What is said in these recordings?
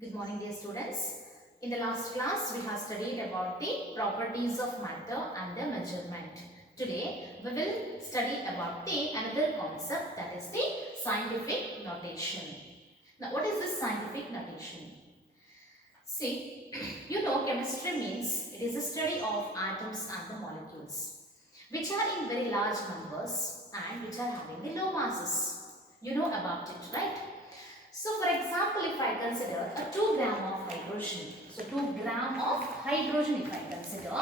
Good morning, dear students. In the last class, we have studied about the properties of matter and the measurement. Today, we will study about the another concept, that is the scientific notation. Now, what is this scientific notation? See, you know chemistry means it is a study of atoms and the molecules, which are in very large numbers and which are having the low masses. You know about it, right? So for example, if I consider a 2 gram of hydrogen, so 2 gram of hydrogen if I consider,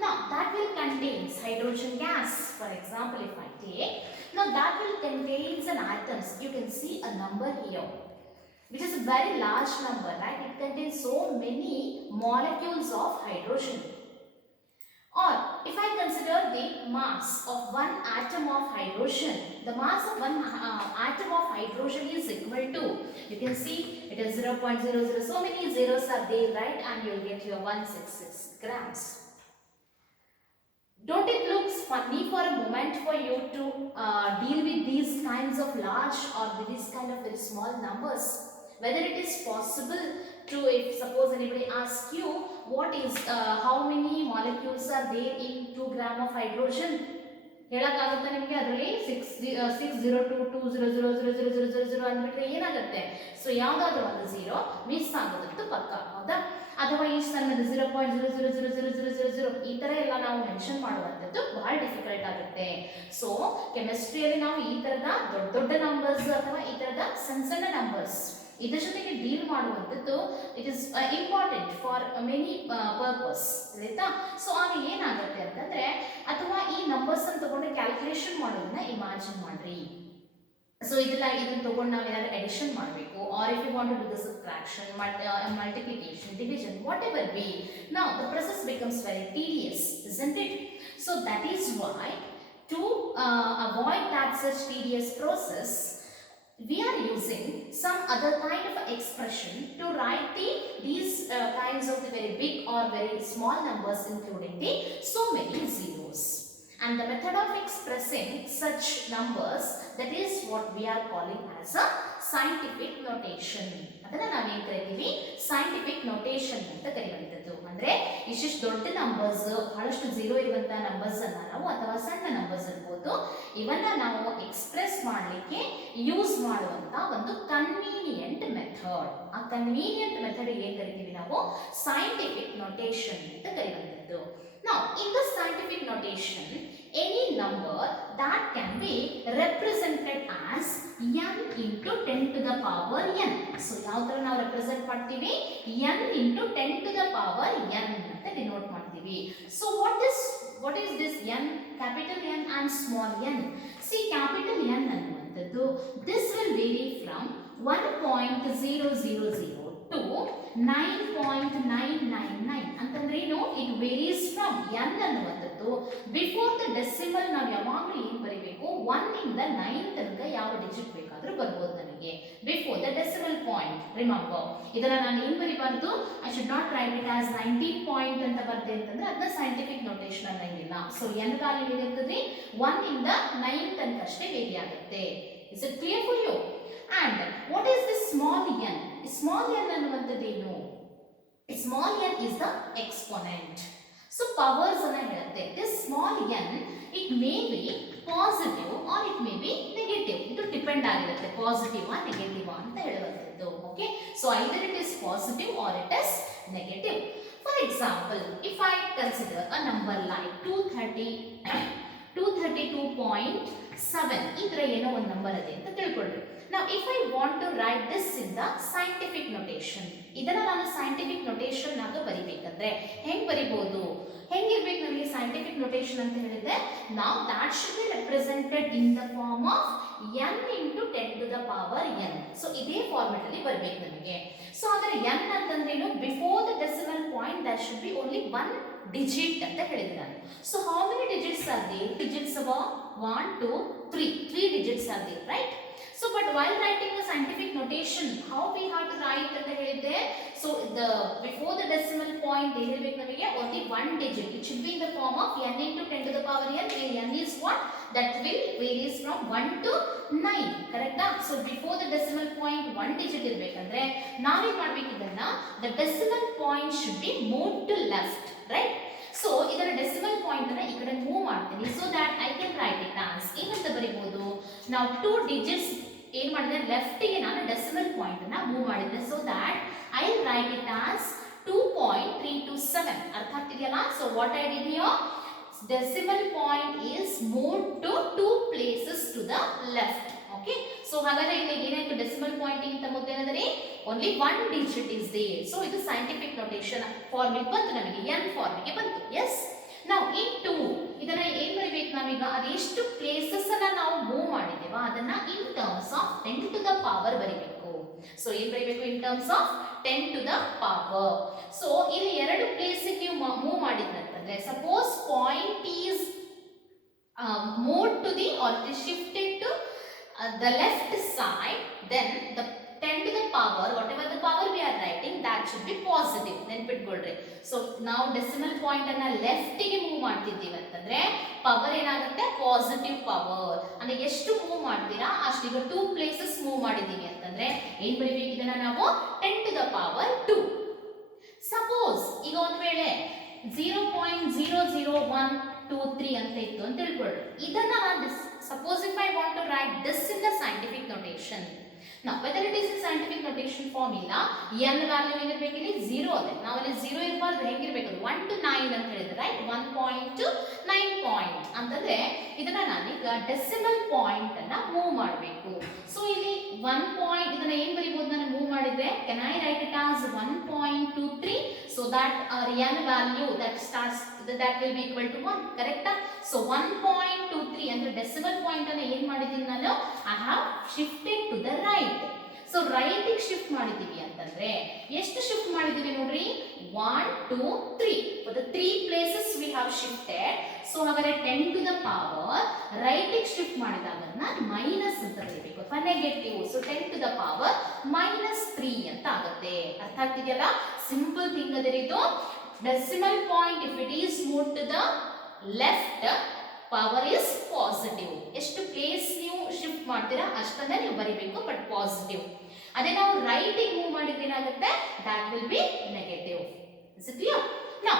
now that will contains hydrogen gas. For example, if I take, now that will contains an atoms. You can see a number here, which is a very large number, right? It contains so many molecules of hydrogen. Or if I consider the mass of one atom of hydrogen, the mass of one atom of hydrogen is equal to, you can see it is 0.00, so many zeros are there, right? And you will get your 166 grams. Don't it looks funny for a moment for you to deal with these kinds of large or with these kind of very small numbers? Whether it is possible to, if suppose anybody asks you what is how many molecules are there in 2 gram of hydrogen, ಹೇಳಕ್ಕಾಗುತ್ತಾ ನಿಮಗೆ ಅದರಲ್ಲಿ 60220000000 ಅಂದ್ಬಿಟ್ರೆ ಏನಾಗುತ್ತೆ? ಸೊ ಯಾವುದಾದ್ರೂ ಒಂದು zero miss ಆಗೋದಂತೂ ಪಕ್ಕ, ಹೌದಾ? ಅಥವಾ ಈ ಸಣ್ಣದು 0.000000 ಈ ತರ ಎಲ್ಲ ನಾವು ಮೆನ್ಷನ್ ಮಾಡುವಂಥದ್ದು ಬಹಳ ಡಿಫಿಕಲ್ಟ್ ಆಗುತ್ತೆ. ಸೊ ಕೆಮಿಸ್ಟ್ರಿಯಲ್ಲಿ ನಾವು ಈ ತರದ ದೊಡ್ಡ ದೊಡ್ಡ ನಂಬರ್ಸ್ ಅಥವಾ ಈ ತರದ ಸಣ್ಣ ಸಣ್ಣ ನಂಬರ್ಸ್ ಇದರ ಜೊತೆಗೆ ಡೀಲ್ ಮಾಡುವಂಥದ್ದು it is important for many purpose, ಆಯ್ತಾ? ಸೊ ಆಗ ಏನಾಗುತ್ತೆ ಅಂತಂದ್ರೆ, ಅಥವಾ ಈ ನಂಬರ್ಸ್ ಅನ್ನು ತಗೊಂಡು ಕ್ಯಾಲ್ಕುಲೇಷನ್ ಮಾಡೋದನ್ನ ಇಮ್ಯಾಜಿನ್ ಮಾಡ್ರಿ. ಸೊ ಇದನ್ನ ತಗೊಂಡು ನಾವು ಏನಾದ್ರು ಎಡಿಷನ್ ಮಾಡಬೇಕು, or if you want to do the subtraction, multiplication, division, whatever be, now the process becomes very tedious, isn't it? So that is why to avoid that such tedious process, we are using some other kind of expression to write these kinds of the very big or very small numbers, including the so many zeros. And the method of expressing such numbers, that is what we are calling as a scientific notation. ಅದನ್ನ ನಾವೇನು ಕರಿತೀವಿ? Scientific notation ಅಂತ ಕರೆಯುವಂಥದ್ದು. ಅಂದ್ರೆ ಇಷ್ಟಿಷ್ಟು ದೊಡ್ಡ ನಂಬರ್ಸ್, ಬಹಳಷ್ಟು ಝೀರೋ ಇರುವಂತಹ ನಂಬರ್ಸ್ ಅನ್ನ ನಾವು, ಅಥವಾ ಸಣ್ಣ ನಂಬರ್ಸ್ ಇರ್ಬೋದು, ಇವನ್ನ ನಾವು ಎಕ್ಸ್ಪ್ರೆಸ್ ಮಾಡಲಿಕ್ಕೆ ಯೂಸ್ ಮಾಡುವಂತ ಒಂದು ಕನ್ವೀನಿಯಂಟ್ ಮೆಥಡ್. ಆ ಕನ್ವೀನಿಯಂಟ್ ಮೆಥಡ್ ಏನ್ ಕರಿತೀವಿ ನಾವು? ಸೈಂಟಿಫಿಕ್ ನೋಟೇಷನ್ ಅಂತ ಕರೆಯುವಂಥದ್ದು. Now, in the scientific notation, any number that can be represented as n into 10 to the power n. So, ಯಾವ ತರ ನಾವು represent ಮಾಡ್ತೀವಿ? n into 10 to the power n ಅಂತ denote ಮಾಡ್ತೀವಿ. So, what is this n? Capital N and small n. See, capital N ಅನ್ನುವಂಥದ್ದು, this will vary from 1.000 to 9.999 ಅಂತಂದ್ರೆ ಏನು? It varies from n ಅನ್ನುವಂಥದ್ದು ಬಿಫೋರ್ ದ ಡೆಸಿಮಲ್ ನಾವು ಯಾವಾಗಲೂ ಏನು ಬರೀಬೇಕು? 1 ಇಂದ 9 ತನಕ ಯಾವ ಡಿಜಿಟ್ ಬೇಕಾದ್ರೂ ಬರ್ಬೋದು ನಮಗೆ before the decimal point. Remember, ಇದನ್ನ ನಾನು ಏನು ಬರೀಬಾರ್ದು? I should not write it as 19 point ಅಂತ ಬರ್ದೆ ಅಂತಂದ್ರೆ ಅದನ್ನ ಸೈಂಟಿಫಿಕ್ ನೋಟೇಷನ್ ಅನ್ನಂಗಿಲ್ಲ. ಸೊ n ವ್ಯಾಲ್ಯೂ ಏನಿರ್ತದೆ? 1 ಇಂದ 9 ತನಕ ಅಷ್ಟೇ ವೇರಿ ಆಗುತ್ತೆ. Is it clear for you? And what is this small n? Small n ಅನ್ನುವಂಥದ್ದೇನು? Small n is the exponent. So powers ಅನ್ನ ಹೇಳುತ್ತೆ. This small n, it may be positive or it may be negative. ಇದು ಡಿಪೆಂಡ್ ಆಗಿರುತ್ತೆ, ಪಾಸಿಟಿವ್ ಆ ನೆಗೆಟಿವ್ ಅಂತ ಹೇಳುವಂಥದ್ದು. Okay, so either it is positive or it is negative. For example, if I consider a number like 232.7, ಈ ತರ ಏನೋ ಒಂದು ನಂಬರ್ ಇದೆ ಅಂತ ತಿಳ್ಕೊಳ್ರಿ. Now, if I want to write this in the scientific notation, ಇದನ್ನ ನಾನು scientific notation ಆಗ ಬರಿಬೇಕಂದ್ರೆ ಹೆಂಗ್ ಬರಿಬಹುದು? ಹೆಂಗಿರ್ಬೇಕು ನಮಗೆ scientific notation ಅಂತ ಹೇಳಿದ್ರೆ? Now that should be represented in the form of n into 10 to the power n. So ಇದೇ ಫಾರ್ಮೆಟ್ ಅಲ್ಲಿ ಬರಬೇಕು ನಮಗೆ. ಸೊ ಹಾಗಾದ್ರೆ n ಅಂತಂದ್ರೇನು? Before the decimal point that should be only one digit ಅಂತ ಹೇಳಿದೆ ನಾನು. So how many digits are there? Digits of 1, 2, 3. 3 digits are there, right? So, but while writing the scientific notation, how we have to write ಅಂತ ಹೇಳಿದ್ರೆ, so the before the decimal point ಏನಿರಬೇಕು ನಮಗೆ? only one digit. It should be in the form of n into 10 to the power n, where n is what? That will varies from 1 to 9. Correct? So before the decimal point one digit ಇರಬೇಕಂದ್ರೆ ನಾವೇನ್ ಮಾಡಬೇಕು? ಇದನ್ನ ಮಾಡಿದ್ದೀನ the decimal point should be move to left, right? So ಇದರ decimal point ಅನ್ನ ಈ ಕಡೆ move ಮಾಡ್ತೀನಿ, so that I can write it as ಏನಂತ ಬರೀಬಹುದು, ನಾವು 2 ಡಿಜಿಟ್ಸ್ ಏನ್ ಮಾಡಿದೆ ಲೆಫ್ಟ್ ಗೆ ನಾನು ಡೆಸಿಮಲ್ ಪಾಯಿಂಟ್ ಅನ್ನ ಮೂವ್ ಮಾಡಿದ್ದೆ, so that I write it as 2.327. ಅರ್ಥ ಆಗ್ತಿದೆಯಲ್ಲ? So what I did here, decimal point is moved to 2 places to the left. Okay, so ಹಾಗಾದ್ರೆ ಇಲ್ಲಿ ಏನಾಯ್ತು, ಡೆಸಿಮಲ್ ಪಾಯಿಂಟ್ ಗಿಂತ ಮೊದಲು ಏನಂದ್ರೆ only 1 digit is there. So ಇದು scientific notation ಫಾರ್ಮ್ ಬಂತು, ನಮಗೆ n ಫಾರ್ಮ್ ಗೆ ಬಂತು. yes, now into ಇದನ್ನ ಏನ್ ಬರಿಬೇಕು ನಾವೀಗ, ಅದೆಷ್ಟು ಪ್ಲೇಸಸ್ ಅನ್ನ ನಾವು ಮೂವ್ ಮಾಡಿದ್ದೇವ ಅದನ್ನ in terms of 10 to the power ಬರಿಬೇಕು. ಸೊ ಏನ್ ಬರಿಬೇಕು, in terms of 10 to the power. ಸೊ ಇಲ್ಲಿ ಎರಡು ಪ್ಲೇಸ್ ಗೆ ಮೂವ್ ಮಾಡಿದ್ರಂತಂದ್ರೆ, suppose point is moved to the or it is shifted to the left side, then the 10 to the power, whatever the power we are writing, that should be positive. ನೆನ್ಪಿಟ್ಕೊಳ್ರಿ. So ನಾವು decimal point ಅನ್ನ left ಗೆ move ಮಾಡ್ತಿದ್ದೀವಿ ಅಂತಂದ್ರೆ ಪವರ್ ಏನಾಗುತ್ತೆ, positive power. ಅಂದ್ರೆ ಎಷ್ಟು ಮೂವ್ ಮಾಡ್ತೀರಾ ಅಷ್ಟು. ಈಗ 2 ಪ್ಲೇಸಸ್ ಮೂವ್ ಮಾಡಿದೀವಿ ಅಂತಂದ್ರೆ ಏನ್ ಬರೀಬೇಕು, ಇದನ್ನ ನಾವು 10 to the power 2. ಸಪೋಸ್ ಈಗ ಒಂದ್ ವೇಳೆ 0.00123 ಅಂತ ಇತ್ತು ಅಂತ ತಿಳ್ಕೊಳ್ಳಿ. ಇದನ್ನ suppose if I want to write this in the scientific notation, now whether it is in scientific notation formula, n value ಏನಿರಬೇಕು, ಇಲ್ಲಿ 0 ಅದೇ. ನಾವು ಅಲ್ಲಿ 0 ಇರಬಾರ್ದು, ಹೆಂಗಿರಬೇಕು, 1 to 9 ಅಂತ ಹೇಳಿದ್ರೆ, ರೈಟ್? 1 point to 9 point ಅಂತಂದ್ರೆ ಇದನ್ನ ನಾನೀಗ ಡೆಸಿಮಲ್ ಪಾಯಿಂಟ್ ಅನ್ನ ಮೂವ್ ಮಾಡಬೇಕು. ಸೊ ಇಲ್ಲಿ 1 ಪಾಯಿಂಟ್, ಇದನ್ನ ಏನ್ ಬರೀಬಹುದು ನಾನು ಮೂವ್ ಮಾಡಿದ್ರೆ, can I write it as 1.23 so that our n value that starts that will be equal to 1, correct? So 1.23 ಅಂದ್ರೆ ಡೆಸಿಮಲ್ ಪಾಯಿಂಟ್ ಅನ್ನ ಏನ್ ಮಾಡಿದೀನಿ ನಾನು, I have shifted to the right. So right ಗೆ ಶಿಫ್ಟ್ ಮಾಡಿದೀವಿ ಅಂತಂದ್ರೆ ಎಷ್ಟು ಶಿಫ್ಟ್ ಮಾಡಿದೀವಿ ನೋಡ್ರಿ, 1 2 3 for the 3 places we have shifted. So ಹಾಗಾದ್ರೆ 10 to the power ರೈಟ್ ಗೆ ಶಿಫ್ಟ್ ಮಾಡಿದಾಗ ಮೈನಸ್ ಅಂತ ಬರೀಬೇಕು ಅಥವಾ negative. So 10 to the power -3 ಅಂತ ಆಗುತ್ತೆ. ಅರ್ಥ ಆಗ್ತಿದೆಯಲ್ಲ? ಸಿಂಪಲ್ ಥಿಂಗ್ ಅದೇ ಇದು. decimal point if it is moved to the left, power is positive. ಎಷ್ಟು ಪ್ಲೇಸ್ ನೀವು ಶಿಫ್ಟ್ ಮಾಡ್ತೀರಾ ಅಷ್ಟನ್ನ ನೀವು ಬರಿಬೇಕು, ಬಟ್ ಪಾಸಿಟಿವ್. ಅದೇ ನಾವು ರೈಟ್ ಗೆ ಮೂವ್ ಮಾಡಿದ್ರೆ ಏನಾಗುತ್ತೆ, that will be negative. is it clear? now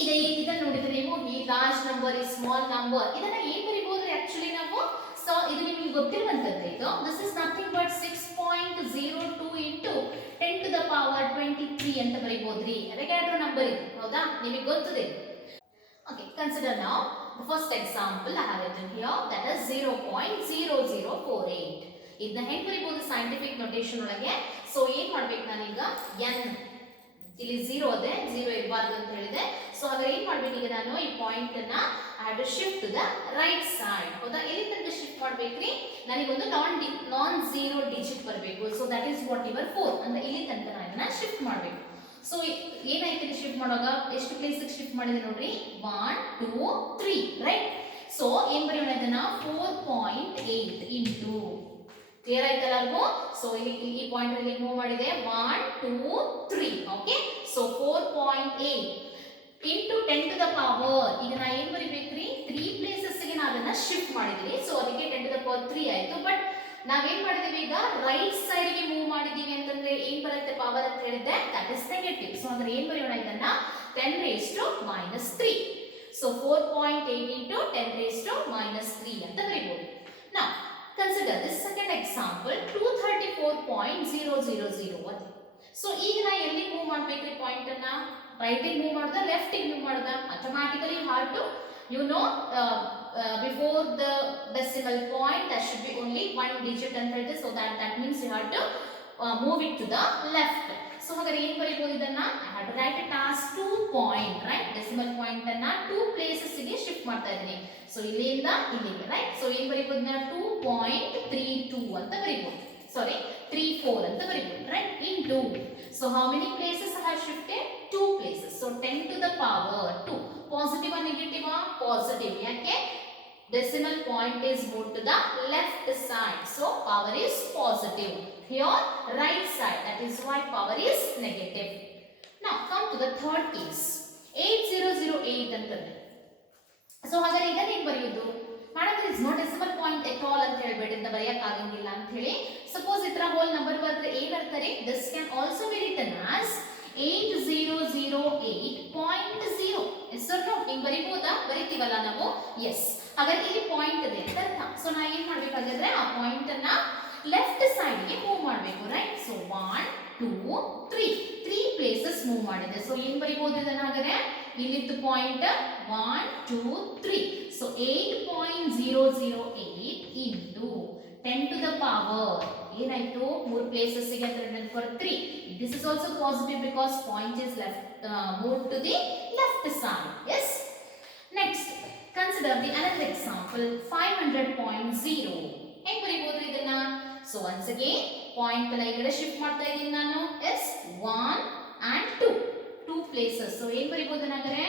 ಈಗ ಇದನ್ನ ನೋಡಿದ್ರೆ ನೀವು, ಈ ಲಾರ್ಜ್ ನಂಬರ್ ಈ ಸ್ಮಾಲ್ ನಂಬರ್, ಇದನ್ನ ಏನ್ ಬರಿಬಹುದು ಆಕ್ಚುಲಿ ನಾವು, ಸೊ ಇದು ನಿಮಗೆ ಗೊತ್ತಿರುವಂತದ್ದು ಇದು. this is nothing but 6.02 into 10 to the power 23 ಅಂತ ಬರಿಬಹುದ್ರಿ. ಅವೊಗಡ್ರೋ ನಂಬರ್ ಇದು, ಹೌದಾ? ನಿಮಗೆ ಗೊತ್ತಿದೆ. okay, consider now the first example I have written here, that is 0.0048. ಇದನ್ನ ಹೆಂಗ್ ಬರಿಬಹುದು ಸೈಂಟಿಫಿಕ್ ನೋಟೇಷನ್ ಒಳಗೆ? ಸೊ ಏನ್ ಮಾಡ್ಬೇಕು ನಾನೀಗ, n ಇಲ್ಲಿ 0 ಅದೇ, 0 ಇರಬಾರ್ದು ಅಂತ ಹೇಳಿದೆ. ಸೊ ಹಾಗಾದ್ರೆ ಏನ್ ಮಾಡ್ಬೇಕು ಈಗ ನಾನು, ಈ ಪಾಯಿಂಟ್ ಅನ್ನ I have to shift to the right side. ಹೌದಾ? ಎಲ್ಲಿ ತನಕ ಶಿಫ್ಟ್ ಮಾಡ್ಬೇಕ್ರಿ, ನನಗೊಂದು ನಾನ್ ಝೀರೋ ಡಿಜಿಟ್ ಬರಬೇಕು. So that is what your 4 ಅಂದ್ರೆ ಇಲ್ಲಿ ತನಕ ನಾನು ಇದನ್ನ ಶಿಫ್ಟ್ ಮಾಡಬೇಕು. ಸೊ ಏನಾಯ್ತು ಇಲ್ಲಿ ಶಿಫ್ಟ್ ಮಾಡುವಾಗ, ಎಷ್ಟು ಪ್ಲೇಸ್ ಶಿಫ್ಟ್ ಮಾಡಿದೆ ನೋಡ್ರಿ, 1 2 3, ರೈಟ್? ಸೊ ಏನ್ ಬರೆಯೋಣ ಇದನ್ನ, 4.8 ಇಂಟು, ಕ್ಲಿಯರ್ ಆಯ್ತಲ್ಲ ಅಲ್ವೋ? ಸೊ ಇಲ್ಲಿ ಈ ಪಾಯಿಂಟ್ ಅಲ್ಲಿ ಮೂವ್ ಮಾಡಿದೆ, 1 2 3. ಓಕೆ, ಸೊ 4.8 ಇಂಟು 10 to the power. ಈಗ ನಾ ಏನ್ ಬರಿಬೇಕ್ರಿ, 3 ಪ್ಲೇಸಸ್ ಗೆ ನಾನು ಅದನ್ನ ಶಿಫ್ಟ್ ಮಾಡಿದೀನಿ. ಸೊ ಅದಕ್ಕೆ 10 to the power 3 ಆಯ್ತು. ಬಟ್ ನಾವೇನ್ ಮಾಡಿದೀವಿ ಈಗ, ರೈಟ್ ಸೈಡ್ ಗೆ ಮೂವ್ ಮಾಡಿದೀವಿ ಅಂತಂದ್ರೆ ಏನ್ ಬರುತ್ತೆ ಪವರ್ ಅಂತ ಹೇಳಿದ್ದೆ, ದಟ್ ಇಸ್ ನೆಗೆಟಿವ್. ಸೊ ಅಂದ್ರೆ ಏನ್ ಬರೆಯೋಣ ಇದನ್ನ, 10 raised to -3. ಸೊ 4.8 into 10 raised to -3 ಅಂತ ಬರೀಬಹುದು. now consider this second example, 234.000. ಸೊ ಈಗ ನಾ ಎಲ್ಲಿ ಮೂವ್ ಮಾಡ್ಬೇಕ್ರಿ ಪಾಯಿಂಟ್ ಅನ್ನ, ರೈಟ್ ಗೆ ಮೂವ್ ಮಾಡ್ದ, ಲೆಫ್ಟ್ ಗೆ ಮೂವ್ ಮಾಡ್ದ, automatically you have to before the decimal point there should be only 1 digit ಅಂತ ಹೇಳಿದೆ. so that means you have to move it to the left. so ಹಾಗಾದ್ರೆ ಏನು ಬರೀಬಹುದು ಇದನ್ನ, I have to write it as 2 point, right? decimal point ಅನ್ನ 2 places ಗೆ ಶಿಫ್ಟ್ ಮಾಡ್ತಾ ಇದ್ದೀನಿ. so ಇಲ್ಲಿಂದ ಇಲ್ಲಿಗೆ, ರೈಟ್? so ಏನು ಬರೀಬಹುದು ಇದನ್ನ, 2.32 ಅಂತ ಬರೀಬಹುದು, ಸಾರಿ 34 ಅಂತ ಬರೀಬಹುದು, right? into, so how many places I have shifted? 2 places. so 10 to the power 2. Positive negative? Positive. ಯಾಕೆ? decimal point is moved to the left side, so power is positive. Here right side, that is why power is negative. now come to the third case, 8008 ಅಂತಂದ್ರೆ. ಸೊ ಹಾಗಾದ್ರೆ ಇದನ್ನ ಏನು ಬರೆಯೋದು ಮಾಡಿದ್ರೆ, is not decimal point at all ಅಂತ ಹೇಳ್ಬೇಡಿ, ಅಂತ ಬರೆಯಕ್ ಆಗಂಗಿಲ್ಲ ಅಂತ ಹೇಳಿ. ಸಪೋಸ್ ಇತರ ಹೋಲ್ ನಂಬರ್ ಬಂದ್ರೆ ಏನ್ ಹೇಳ್ತಾರೆ, this can also be written as 8008.0. Yes or no? ಹಿಂಗ್ ಬರಿಬಹುದಾ? ಬರಿತೀವಲ್ಲ ನಾವು? ಎಸ್. ಹಾಗಾದ್ರೆ ಇಲ್ಲಿ ಪಾಯಿಂಟ್ ಇದೆ ಅಂತ ಅರ್ಥ. ಸೊ ನಾ ಏನ್ ಮಾಡ್ಬೇಕಾದ್ರೆ ಆ ಪಾಯಿಂಟ್ ಅನ್ನ ಲೆಫ್ಟ್ ಸೈಡ್ ಗೆ ಮೂವ್ ಮಾಡಬೇಕು, ರೈಟ್? ಸೊ 1 2 3 ಪ್ಲೇಸಸ್ ಮೂವ್ ಮಾಡಿದೆ. ಸೊ ಏನ್ ಬರಿಬಹುದು ಇದನ್ನ? ಹಾಗಾದ್ರೆ ಇಲ್ಲಿತ್ತು ಪಾಯಿಂಟ್ 1 2 3. ಸೊ 8.008 into 10 to the power ಏನಾಯ್ತು? 3 ಪ್ಲೇಸಸ್ ಗೆ 100 for 3. This is also positive because point is left moved to the left side. Yes. Next, consider the another example 500.0. ಹೆಂಗ್ ಬರಿಬಹುದು ಇದನ್ನ? ಸೊ once again ಪಾಯಿಂಟ್ ಅನ್ನ ಈ ಕಡೆ ಶಿಫ್ಟ್ ಮಾಡ್ತಾ ಇದ್ದೀನಿ ನಾನು. ಎಸ್ 1 and 2 ಪ್ಲೇಸಸ್. ಸೊ ಏನ್ ಬರಿಬಹುದು ಹಾಗಾದ್ರೆ?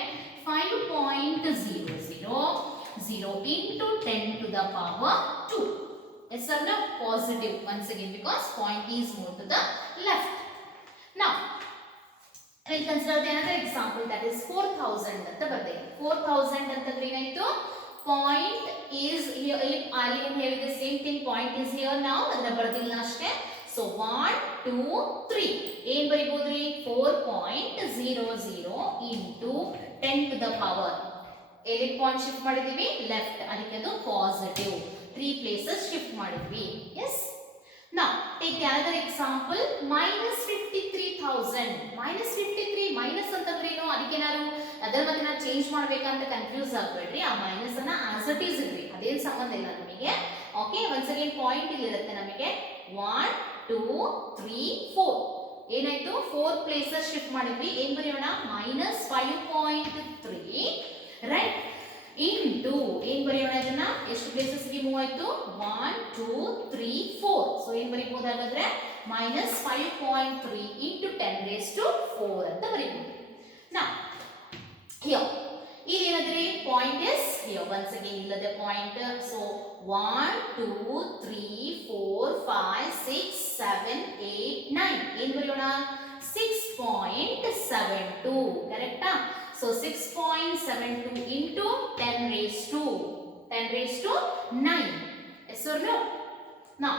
5.000 into 10 to the power 2. Yes or no? Positive once again because point is moved to the left. Now we'll consider the another example, that is 4000 ಅಂತ ಬರ್ತದೆ. 4000 ಅಂತಂದ್ರೆ ಏನಾಯ್ತು? Point is here. Earlier here the same thing, point is here now. ಅದನ್ನ ಬರ್ದಿಲ್ಲ ಅಷ್ಟೇ. So 1 2 3 ಏನ್ ಬರಿಬಹುದ್ರಿ? 4.00 into 10 to the power. ಎಲ್ಲಿ ಪಾಯಿಂಟ್ ಶಿಫ್ಟ್ ಮಾಡಿದೀವಿ? ಲೆಫ್ಟ್. ಅದಕ್ಕೆ ಅದು ಪಾಸಿಟಿವ್. 3 ಪ್ಲೇಸಸ್ ಶಿಫ್ಟ್ ಮಾಡಿದ್ವಿ. Yes. Now take the another example, -53,000. -53 minus ಅಂತಂದ್ರೆ ಏನು? ಅದಕ್ಕೆ ನಾನು ಅದರ ಮತ್ತೆ ನಾನು ಚೇಂಜ್ ಮಾಡ್ಬೇಕಂತ ಕನ್ಫ್ಯೂಸ್ ಆಗಬೇಡ್ರಿ. ಆ ಮೈನಸ್ ಅನ್ನ ಆಸ್ ಇಟ್ ಈಸ್ ಇಡ್ರಿ, ಅದೇನು ಸಂಬಂಧ ಇಲ್ಲ ನಮಗೆ. ಓಕೆ, ಒನ್ಸ್ ಅಗೇನ್ ಪಾಯಿಂಟ್ ಇಲ್ಲಿ ಇರುತ್ತೆ ನಮಗೆ 1 2 3 4. ಏನಾಯ್ತು? 4 ಪ್ಲೇಸಸ್ ಶಿಫ್ಟ್ ಮಾಡಿದ್ವಿ. ಏನ್ ಬರೆಯೋಣ? -5.3 ರೈಟ್ ಇಂಟು ಏನ್ ಬರೆಯೋಣ ಇದನ್ನ? ಎಷ್ಟು ಪ್ಲೇಸಸ್ ಗೆ ಮೂವ್ ಆಯ್ತು? 1 2 3 4. ಸೊ ಏನ್ ಬರೀಬಹುದು ಹಾಗಾದ್ರೆ? -5.3 into 10 raised to 4 ಅಂತ ಬರೀಬಹುದು. Now here ಇಲ್ಲಿ ಏನಾದ್ರೆ point is here once again ಇಲ್ಲದೆ ಪಾಯಿಂಟ್. ಸೊ 1 2 3 4 5 6 7 8 9 ಏನ್ ಬರೆಯೋಣ? 6.72 ಕರೆಕ್ಟಾ? So 6.72 into 10 raised to 9. Yes or no? Now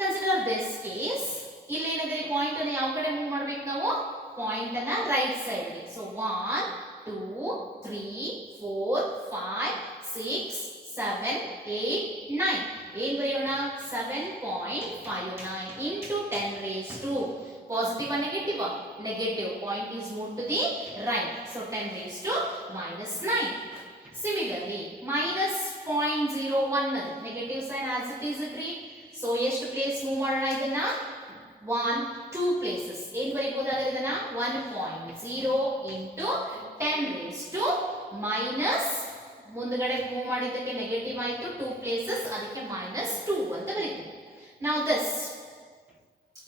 consider this case. ಇಲ್ಲಿ ಏನಾದ್ರೆ ಪಾಯಿಂಟ್ ಅನ್ನು ಯಾವ ಕಡೆ ಮೂವ್ ಮಾಡಬೇಕು ನಾವು? ಪಾಯಿಂಟ್ ಅನ್ನ ರೈಟ್ ಸೈಡ್ ಗೆ. ಸೊ 1 2 3 4 5 6 7 8 9 ಏನ್ ಬರೆಯೋಣ? 7.59 into 10 raised to positive or negative? Negative. Point is moved to the right. So 10 raised to -9. Similarly, -0.01 negative sign as it is agree. So ಎಷ್ಟು ಪ್ಲೇಸ್ ಮೂವ್ ಮಾಡೋಣ ಇದನ್ನ? 1 2 ಪ್ಲೇಸಸ್. ಏನ್ ಬರೀಬಹುದಾದ್ರೆ ಇದನ್ನ? 1.0 into 10 raised to minus ಮುಂದಗಡೆ ಮೂವ್ ಮಾಡಿದ್ದಕ್ಕೆ ನೆಗೆಟಿವ್ ಆಯ್ತು, 2 ಪ್ಲೇಸಸ್, ಅದಕ್ಕೆ -2 ಅಂತ ಬರೀತೀವಿ. Now this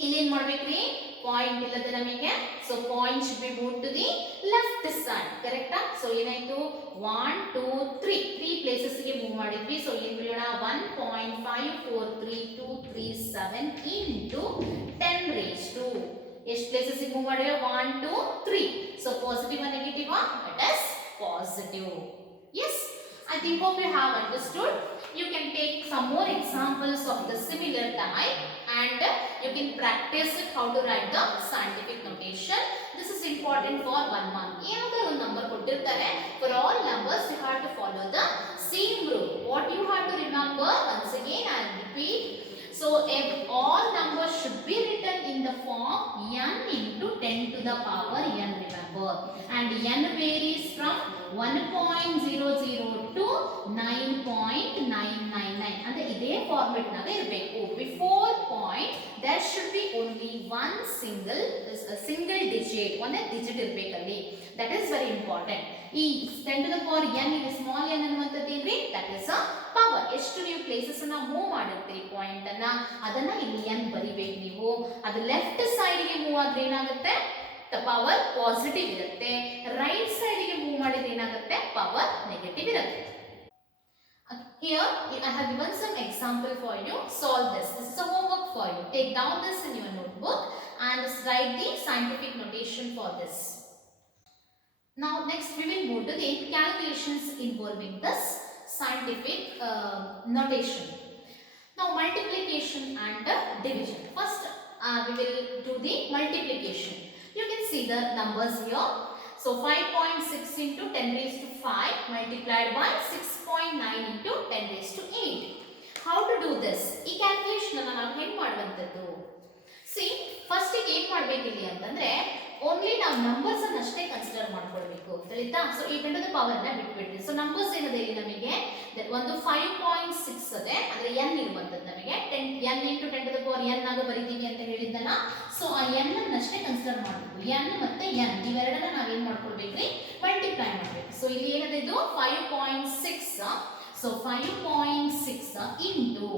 ಇಲ್ಲಿ ಏನ್ ಮಾಡ್ಬೇಕ್ರಿ? ಪಾಯಿಂಟ್ ಇಲ್ಲದೆ ನಮಗೆ. So point should be move to the left side, ಕರೆಕ್ಟಾ? ಸೊ ಏನಾಯ್ತು? 1 2 3 ಪ್ಲೇಸಸ್ ಗೆ ಮೂವ್ ಮಾಡಿದ್ವಿ. ಸೊ ಏನ್ ಬರೆಯೋಣ? 1.543237 into 10 raised to ಎಷ್ಟು ಪ್ಲೇಸಸ್ ಗೆ ಮೂವ್ ಮಾಡಿವೆ? 1 2 3. So positive or negative? It is positive. Yes, I think hope you have understood. You can take some more examples of the similar type and you can practice it how to write the scientific notation. This is important for 1 month. ಏನಾದರೂ ಒಂದು ನಂಬರ್ ಕೊಟ್ಟಿರ್ತಾರೆ, for all numbers you have to follow the same rule. What you have to remember, once again I will repeat. So all numbers should be written in the form n into 10 to the power n, remember, and n varies from 1.00 to 9.999 ಅಂದ್ರೆ ಇದೇ ಫಾರ್ಮೆಟ್ ನಾಗೆ ಇರಬೇಕು. Before point there should be only one single digit, ಒಂದೇ ಡಿಜಿಟ್ ಇರಬೇಕಲ್ಲಿ. that is very important. ಈ 10 to the power n ಇದೆ, small n ಅನ್ನುವಂಥದ್ದು ಏನ್ರಿ? that is a power. ಎಷ್ಟು ನೀವು ಪ್ಲೇಸಸ್ ಅನ್ನ ಮೂವ್ ಮಾಡಿರ್ತೀರಿ ಪಾಯಿಂಟ್ ಅನ್ನ, ಅದನ್ನ ಇಲ್ಲಿ n ಬರಿಬೇಕು ನೀವು. ಅದು ಲೆಫ್ಟ್ ಸೈಡ್ ಗೆ ಮೂವ್ ಆದ್ರೆ ಏನಾಗುತ್ತೆ? ಪವರ್ ಪಾಸಿಟಿವ್ ಇರುತ್ತೆ. ರೈಟ್ ಸೈಡ್ ಗೆ ಮೂವ್ ಮಾಡಿದ್ರೆ ಏನಾಗುತ್ತೆ? ಪವರ್ ನೆಗೆಟಿವ್ ಇರುತ್ತೆ. Here I have given some example for you. Solve this. This is a homework for you. Take down this in your notebook and write the scientific notation for this. Now next we will move to the calculations involving this scientific notation. Now multiplication and division. First we will do the multiplication. You can see the numbers here. So 5.6 into 10 raised to 5 multiplied by 6.9 into 10 raised to 8. How to do this? ಈ ಕ್ಯಾಲ್ಕುಲೇಷನ್ ಅನ್ನು ನಾವು ಹೇಗೆ ಮಾಡುವಂತದ್ದು? C first ಗೆ ಏನು ಮಾಡಬೇಕು ಇಲ್ಲಿ ಅಂತಂದ್ರೆ ಓನ್ಲಿ ನಾವು ನಂಬರ್ಸ್ ಅನ್ನು ಅಷ್ಟೇ ಕನ್ಸಿಡರ್ ಮಾಡ್ಕೊಳ್ಬೇಕು ತಿಳಿತಾ. ಸೊ ಈ 10 ಟು ದ ಪವರ್ ನ ಬಿಟ್ಬಿಡ್ರಿ. ಸೊ ನಂಬರ್ಸ್ ಏನಿದೆ ಇಲ್ಲಿ ನಮಗೆ ಒಂದು 5.6 ಅದೇ ಅಂದ್ರೆ n ಇರುವಂತದ್ದು ನಮಗೆ 10 n into 10 to the power n ಆಗ ಬರೀತೀವಿ ಅಂತ ಹೇಳಿದ್ದಲ್ಲ. ಸೊ ಆ n ಅನ್ನು ಅಷ್ಟೇ ಕನ್ಸಿಡರ್ ಮಾಡಬೇಕು. n ಮತ್ತೆ n ಇವೆರಡನ್ನ ನಾವು ಏನು ಮಾಡ್ಕೊಳ್ಬೇಕ್ರಿ ಮಲ್ಟಿಪ್ಲೈ ಮಾಡಬೇಕು. ಸೊ ಇಲ್ಲಿ ಏನಿದೆ ಇದು 5.6. So 5.6 into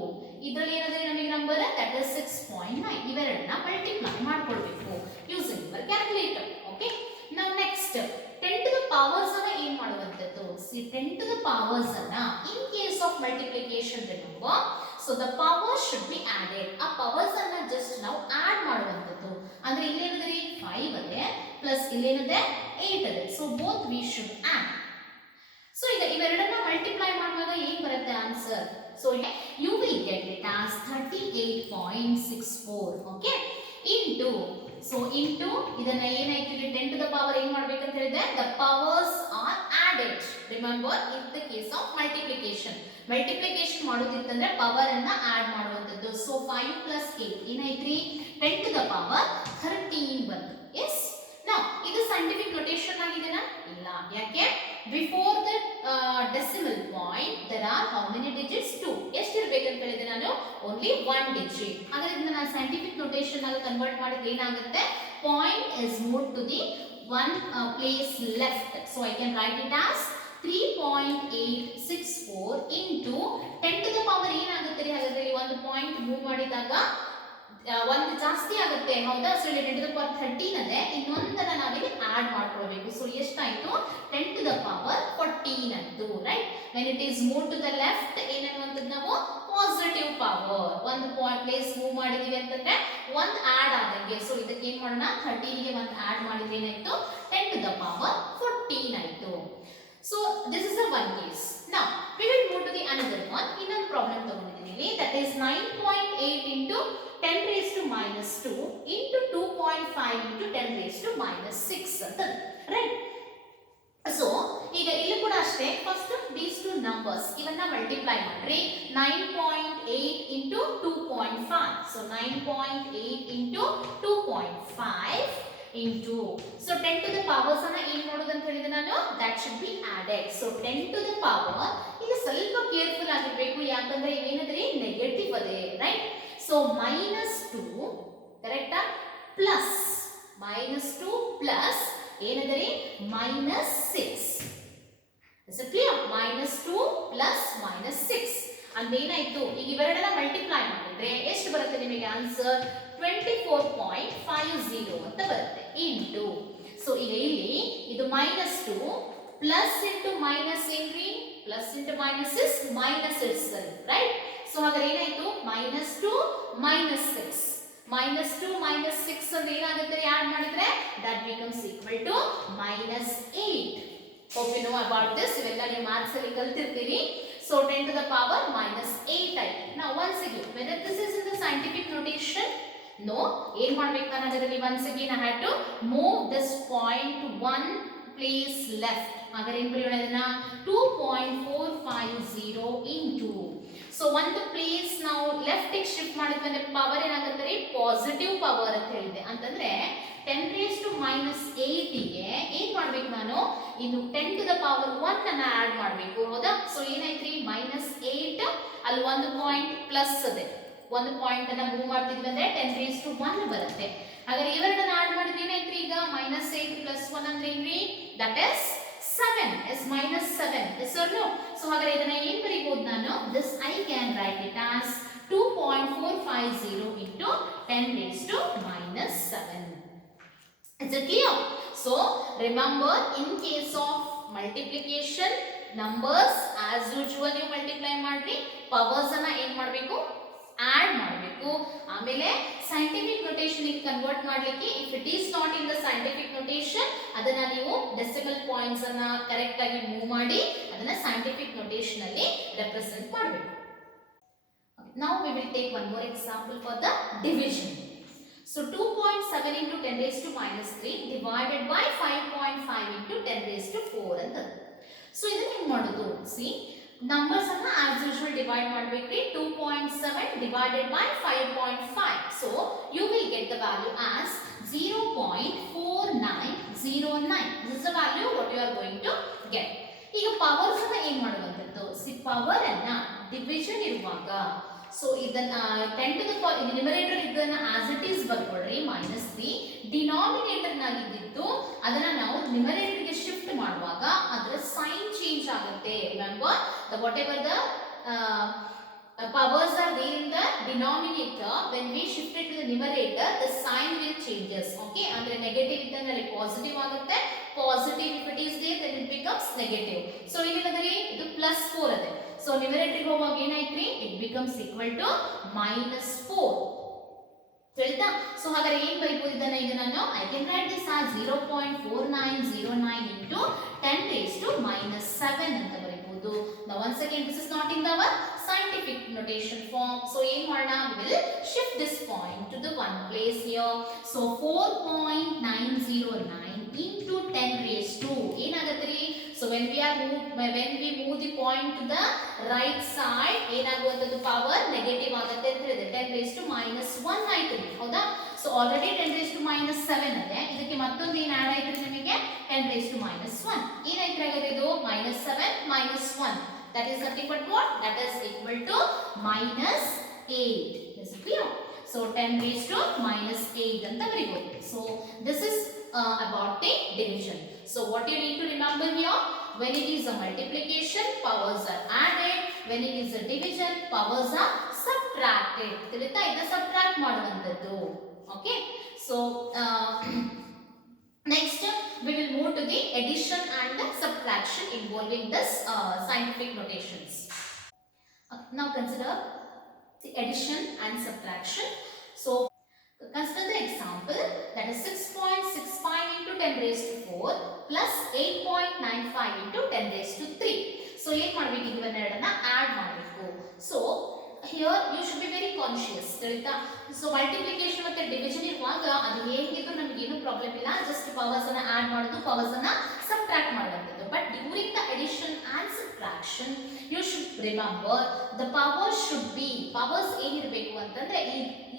ಇದರಲ್ಲಿ ಏನಿದೆ ನಮಗೆ ನಂಬರ್ ದಟ್ ಇಸ್ 6.9 ಇವೆರಡನ್ನ ಮಲ್ಟಿಪ್ಲೈ ಮಾಡ್ಕೊಳ್ಬೇಕು using your calculator. Okay, now next 10 to the powers ಅನ್ನ ಏನು ಮಾಡುವಂತದ್ದು? ಸಿ 10 ಟು ದ ಪವರ್ಸ್ ಅನ್ನ in case of multiplication remember, so the power should be added. ಆ ಪವರ್ಸ್ ಅನ್ನ ಜಸ್ಟ್ ನಾವು ಆಡ್ ಮಾಡುವಂತದ್ದು. ಅಂದ್ರೆ ಇಲ್ಲೇನಿದೆ 5 ಅದೇ ಪ್ಲಸ್ ಇಲ್ಲೇನಿದೆ 8 ಅದೇ. So both we should add. So ಈಗ ಇವೆರಡನ್ನ ಮಲ್ಟಿಪ್ಲೈ ಮಾಡುವಾಗ ಏನು ಬರುತ್ತೆ answer? So you will get it as 38.64. Okay, into so into ಇದನ್ನ ಏನಾಯ್ತು ಇಲ್ಲಿ 10 ಟು ದ ಪವರ್ ಏನು ಮಾಡಬೇಕಂತ ಹೇಳಿದ್ರೆ the powers are added. Remember in the case of multiplication ಮಾಡೋದಿತ್ತಂದ್ರೆ ಪವರ್ ಅನ್ನ ಆಡ್ ಮಾಡುವಂತದ್ದು. ಸೊ 5 ಪ್ಲಸ್ 8 ಏನಾಯ್ತ್ರಿ 10 ಟು ದ ಪವರ್ 13 ಬಂತು. ಎಸ್, ನಾವು ಇದು ಸೈಂಟಿಫಿಕ್ ನೊಟೇಷನ್ ಆಗಿದೆನಾ? ಇಲ್ಲ. ಯಾಕೆ? Before the decimal point there are how many digits? 2. ಎಷ್ಟು ಇರಬೇಕಂತ ಹೇಳಿದ್ರೆ ನಾನು ಓನ್ಲಿ 1 ಡಿಜಿಟ್. ಹಾಗಾದ್ರೆ ಇದನ್ನ ನಾನು ಸೈಂಟಿಫಿಕ್ ನೊಟೇಷನ್ ಆಗಿ ಕನ್ವರ್ಟ್ ಮಾಡಿದ್ರೆ ಏನಾಗುತ್ತೆ? Point is moved to the one place left. So I can write it as 3.864 into 10 to the power ಏನಾಗುತ್ತೆ ರೀ? ಹಾಗಾದ್ರೆ ಒಂದು ಪಾಯಿಂಟ್ ಮೂವ್ ಮಾಡಿದಾಗ ಒಂದು ಜಾಸ್ತಿ ಆಗುತ್ತೆ, ಹೌದಾ? ಸೊ ಇಲ್ಲಿ 10 ಟು ದ ಪವರ್ 13 ಅದೇ, ಇನ್ನೊಂದನ್ನ ನಾವಿಲ್ಲಿ ಆಡ್ ಮಾಡ್ಕೊಳ್ಬೇಕು. ಸೊ ಎಷ್ಟಾಯ್ತು? 10 ಟು ದ ಪವರ್ 14 ಆಯ್ತು, right? When it is move to the left ಏನನ್ನುವಂಥದ್ದು ನಾವು ಪಾಸಿಟಿವ್ ಪವರ್. ಒಂದು ಪ್ಲೇಸ್ ಮೂವ್ ಮಾಡಿದೀವಿ ಅಂತಂದ್ರೆ ಒಂದು ಆಡ್ ಆದಂಗೆ. ಸೊ ಇದಕ್ಕೆ ಏನ್ ಮಾಡೋಣ? 13 ಗೆ ಒಂದು ಆಡ್ ಮಾಡಿದ್ರೆ ಏನಾಯ್ತು? 10 ಟು ದ ಪವರ್ 14 ಆಯ್ತು. So this is the one case. Now we will move to the another one. ಇನ್ನೊಂದು ಪ್ರಾಬ್ಲಮ್ ತಗೊಂಡಿದ್ದೀನಿ ಇಲ್ಲಿ, that is 9.8 into 10 raised to minus 2 into 2.5 into 10 raised to minus 6 ಅಂತ, ರೈಟ್? ಸೊ ಈಗ ಇಲ್ಲಿ ಕೂಡ ಅಷ್ಟೇ, ಫಸ್ಟ್ ದೀಸ್ ಟು ನಂಬರ್ಸ್ ಇವನ್ನ ಮಲ್ಟಿಪ್ಲೈ ಮಾಡ್ರಿ. 9.8 into 2.5. ಸೊ 9.8 into 2.5 into so 10 to the powers ಅನ್ನ ಏನು ಮಾಡೋದು ಅಂತ ಹೇಳಿದೆ ನಾನು? that should be added. so 10 to the power ಇಲ್ಲಿ ಸ್ವಲ್ಪ ಕೇರ್ಫುಲ್ ಆಗಿರಬೇಕು, ಯಾಕಂದ್ರೆ ಇವೇನದ್ರಿ ನೆಗೆಟಿವ್ ಅದೇ, ರೈಟ್? ಸೊ -2 ಕರೆಕ್ಟಾ? ಪ್ಲಸ್ -2 ಪ್ಲಸ್ ಏನದರಿ -6. is it clear? -2 ಪ್ಲಸ್ -6 ಅಂದೇನಾಯ್ತು? ಈಗ ಇವೆರಡನ್ನ ಮಲ್ಟಿಪ್ಲೈ ಮಾಡಿದ್ರೆ ಎಷ್ಟು ಬರುತ್ತೆ ನಿಮಗೆ ಆನ್ಸರ್? 24.50 ಅಂತ ಬರುತ್ತೆ. ಇಂಟು ಸೊ ಈಗ ಇಲ್ಲಿ ಇದು -2 ಪ್ಲಸ್ ಇಂಟು ಮೈನಸ್ ಏನ್ರಿ? Plus into minus is minus itself, right? So ಹಾಗಾದ್ರೆ ಏನಾಯ್ತು? -2 -6. -2 -6 ಅಂದ್ರೆ ಏನಾಗುತ್ತೆ ಆಡ್ ಮಾಡಿದ್ರೆ? that becomes equal to -8. hope you know about this. ಇವೆಲ್ಲ ನೀವು ಮ್ಯಾಥ್ಸ್ ಅಲ್ಲಿ ಕಲ್ತಿರ್ತೀರಿ. so 10 to the power -8 ಆಯ್ತು. now once again whether this is in the scientific notation, no, ಏನ್ ಮಾಡ್ಬೇಕು ನಾನು ಅದರಲ್ಲಿ once again I had to move this point to one place left. ಹಾಗಾದ್ರೆ ಏನು ಬರೆಯೋಣ ಇದನ್ನ? 2.450 into ಸೊ ಒಂದು ಪ್ಲೇಸ್ ನಾವು ಲೆಫ್ಟ್ ಗೆ ಶಿಫ್ಟ್ ಮಾಡಿದ್ವಿ ಅಂದ್ರೆ ಪವರ್ ಏನಾಗುತ್ತೆ ರೀ? ಪಾಸಿಟಿವ್ ಪವರ್ ಅಂತ ಹೇಳಿದೆ. ಅಂತಂದ್ರೆ 10 raised to -8 ಗೆ ಏನ್ ಮಾಡ್ಬೇಕು ನಾನು? ಇನ್ನು 10 to the power 1 ಅನ್ನ ಆಡ್ ಮಾಡಬೇಕು, ಹೌದಾ? ಸೊ ಏನಾಯ್ತ್ರಿ? -8 ಅಲ್ಲಿ ಒಂದು ಪಾಯಿಂಟ್ ಪ್ಲಸ್ ಅದೇ, ಒಂದು ಪಾಯಿಂಟ್ ಅನ್ನ ಮೂವ್ ಮಾಡ್ತಿದ್ವಿ ಅಂದ್ರೆ 10 raised to 1 ಬರುತ್ತೆ. ಹಾಗಾದ್ರೆ ಇವೆರಡನ್ನ ಆಡ್ ಮಾಡಿದ್ರೆ ಏನಾಯ್ತ್ರಿ? ಈಗ -8 + 1 ಅಂದ್ರೆ ಏನ್ರಿ? That is 7. is -7. yes or no? ಸೊ ಹಾಗಾದ್ರೆ ಇದನ್ನ ಏನು ಬರೀಬಹುದು ನಾನು? this I can write it as 2.450 into 10 raised to -7. is it clear? so remember, in case of multiplication numbers as usual you multiply ಮಾಡ್ರಿ, powers ಅನ್ನ ಏನು ಮಾಡಬೇಕು? ಆಡ್ ಮಾಡಬೇಕು. ಆಮೇಲೆ ಸೈಂಟಿಫಿಕ್ ನೊಟೇಷನ್ ಗೆ ಕನ್ವರ್ಟ್ ಮಾಡಲಿಕ್ಕೆ if it is not in the scientific notation ಅದನ್ನ ನೀವು ಡೆಸಿಮಲ್ ಪಾಯಿಂಟ್ಸ್ ಅನ್ನ ಕರೆಕ್ಟ್ ಆಗಿ ಮೂವ್ ಮಾಡಿ ಅದನ್ನ ಸೈಂಟಿಫಿಕ್ ನೊಟೇಷನ್ ಅಲ್ಲಿ ರೆಪ್ರೆಸೆಂಟ್ ಮಾಡಬೇಕು. Now we will take one more example for the division. So 2.7 into 10 raised to minus 3 divided by 5.5 into 10 raised to 4 ಅಂತ. ಸೊ ಇದನ್ನ ಹೆಂಗ್ ಮಾಡೋದು? ಸಿ ನಂಬರ್ಸ್ ಅನ್ನ ಆಸ್ ಯೂಶುವಲ್ ಡಿವೈಡ್ ಮಾಡಬೇಕ್ರಿ. 2.7 divided by 5.5. So you will get the value as 0.4909. This is the value what you are going to get. ಈಗ powers ಅನ್ನ ಏನ್ ಮಾಡುವಂತದ್ದು? ಸಿ ಪವರ್ ಅನ್ನ ಡಿವಿಷನ್ ಇರುವಾಗ ಸೊ ಇದನ್ನ 10 to the power ನ್ಯೂಮರೇಟರ್ ಇದನ್ನ as it is ಬರ್ಕೊಳ್ಳ್ರಿ minus 3. Denominator ನಾಗಿದ್ದು ಅದನ್ನ ನಾವು ನ್ಯೂಮರೇಟರ್ ಗೆ ಶಿಫ್ಟ್ ಮಾಡುವಾಗ ಅದರ ಸೈನ್ ಚೇಂಜ್ ಆಗುತ್ತೆ. Remember the whatever the powers are there in the denominator, when we shift it to the numerator the sign will changes. Okay, ಅಂದ್ರೆ ನೆಗೆಟಿವ್ ಇದ್ದಲ್ಲಿ ಪಾಸಿಟಿವ್ ಆಗುತ್ತೆ, positive if it is there then it becomes negative. So ಇಲ್ಲಿ ಇದು +4 ಇದೆ. So numerator ಗೆ ಹೋಗುವಾಗ ಏನಾಯ್ತ್ರಿ? It becomes equal to -4. ತಿಳಿತಾ? ಸೊ ಹಾಗಾದ್ರೆ ಏನು ಬರೀಬಹುದು ಇದನ್ನ? ಈಗ ನಾನು I can write this as 0.4909 into 10 raised to -7 ಅಂತ ಬರೀಬಹುದು. Now once again this is not in our scientific notation form. So ಏನು ಮಾಡೋಣ? We will shift this point to the one place here. So 4.909 into 10 raised to ಏನಾಗುತ್ತೆ? So when we move the point to the right side ಏನಾಗುವಂತದ್ದು? Power negative ಆಗುತ್ತೆ ಅಂತ ಹೇಳಿದೆ. 10 raised to -1 ಆಯ್ತು, ಹೌದಾ? So already 10 raised to -7 ಇದೆ. ಇದಕ್ಕೆ ಮತ್ತೊಂದು ಏನು ಆಡ್ ಆಯ್ತು ನಿಮಗೆ? 10 raised to -1. ಏನಾಯ್ತು ಹಾಗಾದ್ರೆ ಇದು? -7 -1. That is nothing but what? That is equal to -8. Is it clear? So 10 raised to -8 anta baribodu. So this is about the division. So what you need to remember here, when it is a multiplication powers are added, when it is a division powers are subtracted. ತಿಳಿತಾ? ಇದನ್ನ subtract ಮಾಡುವಂತದ್ದು. Okay, so next we will move to the addition and the subtraction involving this scientific notations. Now consider the addition and subtraction. So consider the example, that is 6.65 into 10 raised to 4 plus 8.95 into 10 raised to 3. So ಏನು ಮಾಡಬೇಕು? ಇವನ್ನೆರಡನ್ನ ಆಡ್ ಮಾಡಬೇಕು. So here you should be very conscious. ತಿಳಿತಾ? So multiplication ಮತ್ತೆ division ಇರುವಾಗ ಅದು ಹೇಗಿದ್ರು ನಮಗೆ ಏನು ಪ್ರಾಬ್ಲಮ್ ಇಲ್ಲ, ಜಸ್ಟ್ ಪವರ್ಸ್ ಅನ್ನ ಆಡ್ ಮಾಡೋದು, ಪವರ್ಸ್ ಅನ್ನ ಸಬ್ಟ್ರಾಕ್ಟ್ ಮಾಡುವಂಥದ್ದು. But during the addition and subtraction you should remember the powers should be, powers ಏನಿರಬೇಕು ಅಂತಂದ್ರೆ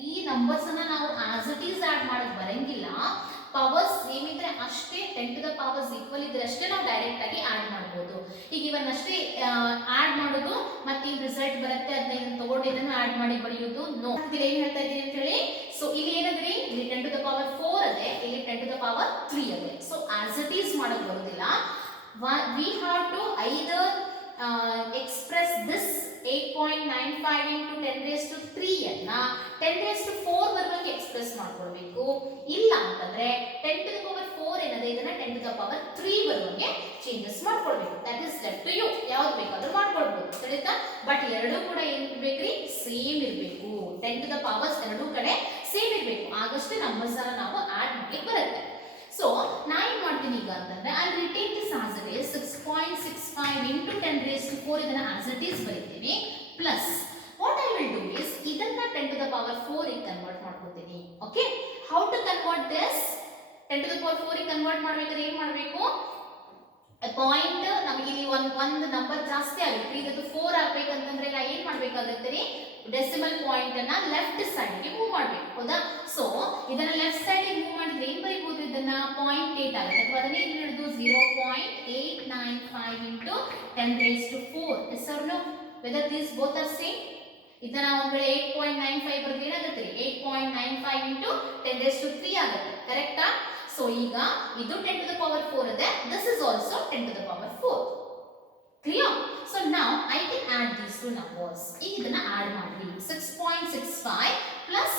ಈ ನಂಬರ್ಸ್ ಅನ್ನ ನಾವು ಆಸ್ ಇಟ್ ಈಸ್ ಆಡ್ ಮಾಡೋದು ಬರಂಗಿಲ್ಲ. ಪವರ್ಸ್ ಸೇಮ್ ಇದ್ರೆ ಅಷ್ಟೇ, 10 to the powers ಈಕ್ವಲ್ ಇದ್ರೆ ಅಷ್ಟೇ ನಾವು ಡೈರೆಕ್ಟ್ ಆಗಿ ಆಡ್ ಮಾಡಬಹುದು. ಈಗ ಇವನ್ನಷ್ಟೇ ಆಡ್ ಮಾಡೋದು ಮತ್ತೆ ಈ ರಿಸಲ್ಟ್ ಬರುತ್ತೆ ಅದನ್ನ ಇದನ್ನ ತಗೊಂಡು ಇದನ್ನು ಆಡ್ ಮಾಡಿ ಬರೆಯೋದು ನೋ. ಏನ್ ಹೇಳ್ತಾ ಇದ್ದೀನಿ ಅಂತ ಹೇಳಿ? ಸೊ ಇಲ್ಲಿ ಏನಂದ್ರಿ? ಇಲ್ಲಿ 10 to the power 4 ಇದೆ, ಇಲ್ಲಿ 10 to the power 3 ಇದೆ. ಸೊ ಆಸ್ ಇಟ್ ಈಸ್ ಮಾಡೋದು ಬರೋದಿಲ್ಲ. We have to either express this 8.95 into 10 raised to 3 ಅನ್ನ 10 raised to 4 ಬರುವಂಗೆ ಎಕ್ಸ್ಪ್ರೆಸ್ ಮಾಡ್ಕೊಳ್ಬೇಕು. ಇಲ್ಲ ಅಂತಂದ್ರೆ 10 to the power 4 ಏನದೆ ಇದನ್ನ 10 to the power 3 ಬರುವಂಗೆ ಚೇಂಜಸ್ ಮಾಡ್ಕೊಳ್ಬೇಕು. That is left to you, ಯಾವ್ದು ಬೇಕಾದ್ರೂ ಮಾಡ್ಕೊಳ್ಬಹುದು. ತಿಳಿತಾ? ಬಟ್ ಎರಡೂ ಕೂಡ ಏನ್ ಇರ್ಬೇಕ್ರಿ? ಸೇಮ್ ಇರಬೇಕು. 10 to the powers ಎರಡೂ ಕಡೆ ಸೇಮ್ ಇರಬೇಕು, ಆಗಷ್ಟೇ ನಂಬರ್ಸ್ ಅನ್ನ ನಾವು ಆಡ್ ಮಾಡ್ಲಿಕ್ಕೆ ಬರುತ್ತೆ. ಸೊ ನಾ ಏನು ಮಾಡ್ತೀನಿ ಈಗ ಅಂತಂದ್ರೆ I retain this as it is 6.65 into 10 raised to 4 ಇದನ್ನ ಆಸ್ ಇಟ್ ಈಸ್ ಬರೀತೀನಿ. Plus what I will do is ಇದನ್ನ 10 to the power 4 ಗೆ ಕನ್ವರ್ಟ್ ಮಾಡ್ಕೊತೀನಿ. Okay, how to convert this? 10 to the power 4 ಗೆ ಕನ್ವರ್ಟ್ ಮಾಡಬೇಕಾದ್ರೆ ಏನು ಮಾಡಬೇಕು? ಪಾಯಿಂಟ್ ನಮಗೆ ಇಲ್ಲಿ ಒಂದು ನಂಬರ್ ಜಾಸ್ತಿ ಆಗುತ್ತೆ, ಇದಕ್ಕೆ 4 ಆಗಬೇಕಂತಂದ್ರೆ ನಾ ಏನು ಮಾಡಬೇಕಾಗುತ್ತೆ ರೀ? ಡೆಸಿಮಲ್ ಪಾಯಿಂಟ್ ಅನ್ನ ಲೆಫ್ಟ್ ಸೈಡ್ ಗೆ ಮೂವ್ ಮಾಡಬೇಕು, ಹೌದಾ? ಸೊ ಇದನ್ನ ಲೆಫ್ಟ್ ಸೈಡ್ ಗೆ ಮೂವ್ ಮಾಡಿದ್ರೆ ಏನ್ ಬರೀಬಹುದು? ಇದನ್ನ 0.8 ಆಗುತ್ತೆ, ಅಥವಾ ಅದನ್ನ ಏನು ಹಿಡಿದು 0.895 into 10 raised to 4. Yes or no? Whether these both are same? ಇದನ್ನ ಒಂದ್ ವೇಳೆ 8.95 ಬರೆದ್ರೆ ಏನಾಗುತ್ತೆ ರೀ? 8.95 into 10 raised to 3 ಆಗುತ್ತೆ, ಕರೆಕ್ಟಾ? ಸೊ ಈಗ ಇದು 10 to the power 4 ಇದೆ, this is also 10 to the power 4. Clear? So now I can add these two numbers. ಈಗ ಇದನ್ನ ಆಡ್ ಮಾಡಿ 6.65 plus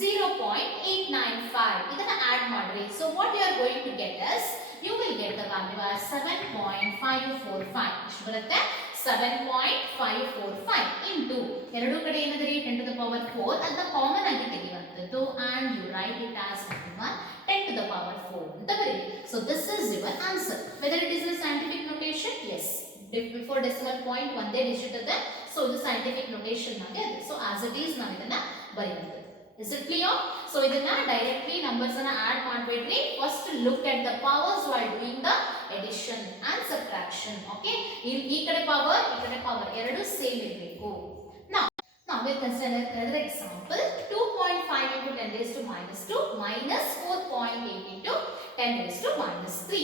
0.895 ಇದನ್ನ ಆಡ್ ಮಾಡ್ರಿ. So what you are going to get is you will get the value as 7.545. ಎಷ್ಟು ಬರುತ್ತೆ? 7.545 into ಎರಡು ಕಡೆ ಏನಂದ್ರೆ 10 to the power 4 ಅಂತ ಕಾಮನ್ ಆಗಿ ತೆಗೆಯುವಂತದ್ದು, and you write it as 10 to the power 4 ಅಂತ ಬರೀರಿ. So this is your answer. Whether it is a scientific notation, yes, before decimal point ಒಂದೇ ಡಿಜಿಟ್ ಇದೆ. ಸೊ ಇದು scientific notation ನಾಗೆ ಇದೆ. ಸೊ as it is ನಾವು ಇದನ್ನ ಬರೆಯುವಂತದ್ದು. Is it clear? So ಇದನ್ನ ಡೈರೆಕ್ಟ್ಲಿ ನಂಬರ್ಸ್ ಅನ್ನ ಆಡ್ ಮಾಡಬೇಡ್ರಿ. First look at the powers while doing the addition and subtraction. Okay? ಈ ಕಡೆ ಪವರ್ ಎರಡು ಸೇಮ್ ಇರಬೇಕು. Now we'll consider another example. 2.5 into 10 raised to minus 2 minus 4.8 into 10 raised to minus 3.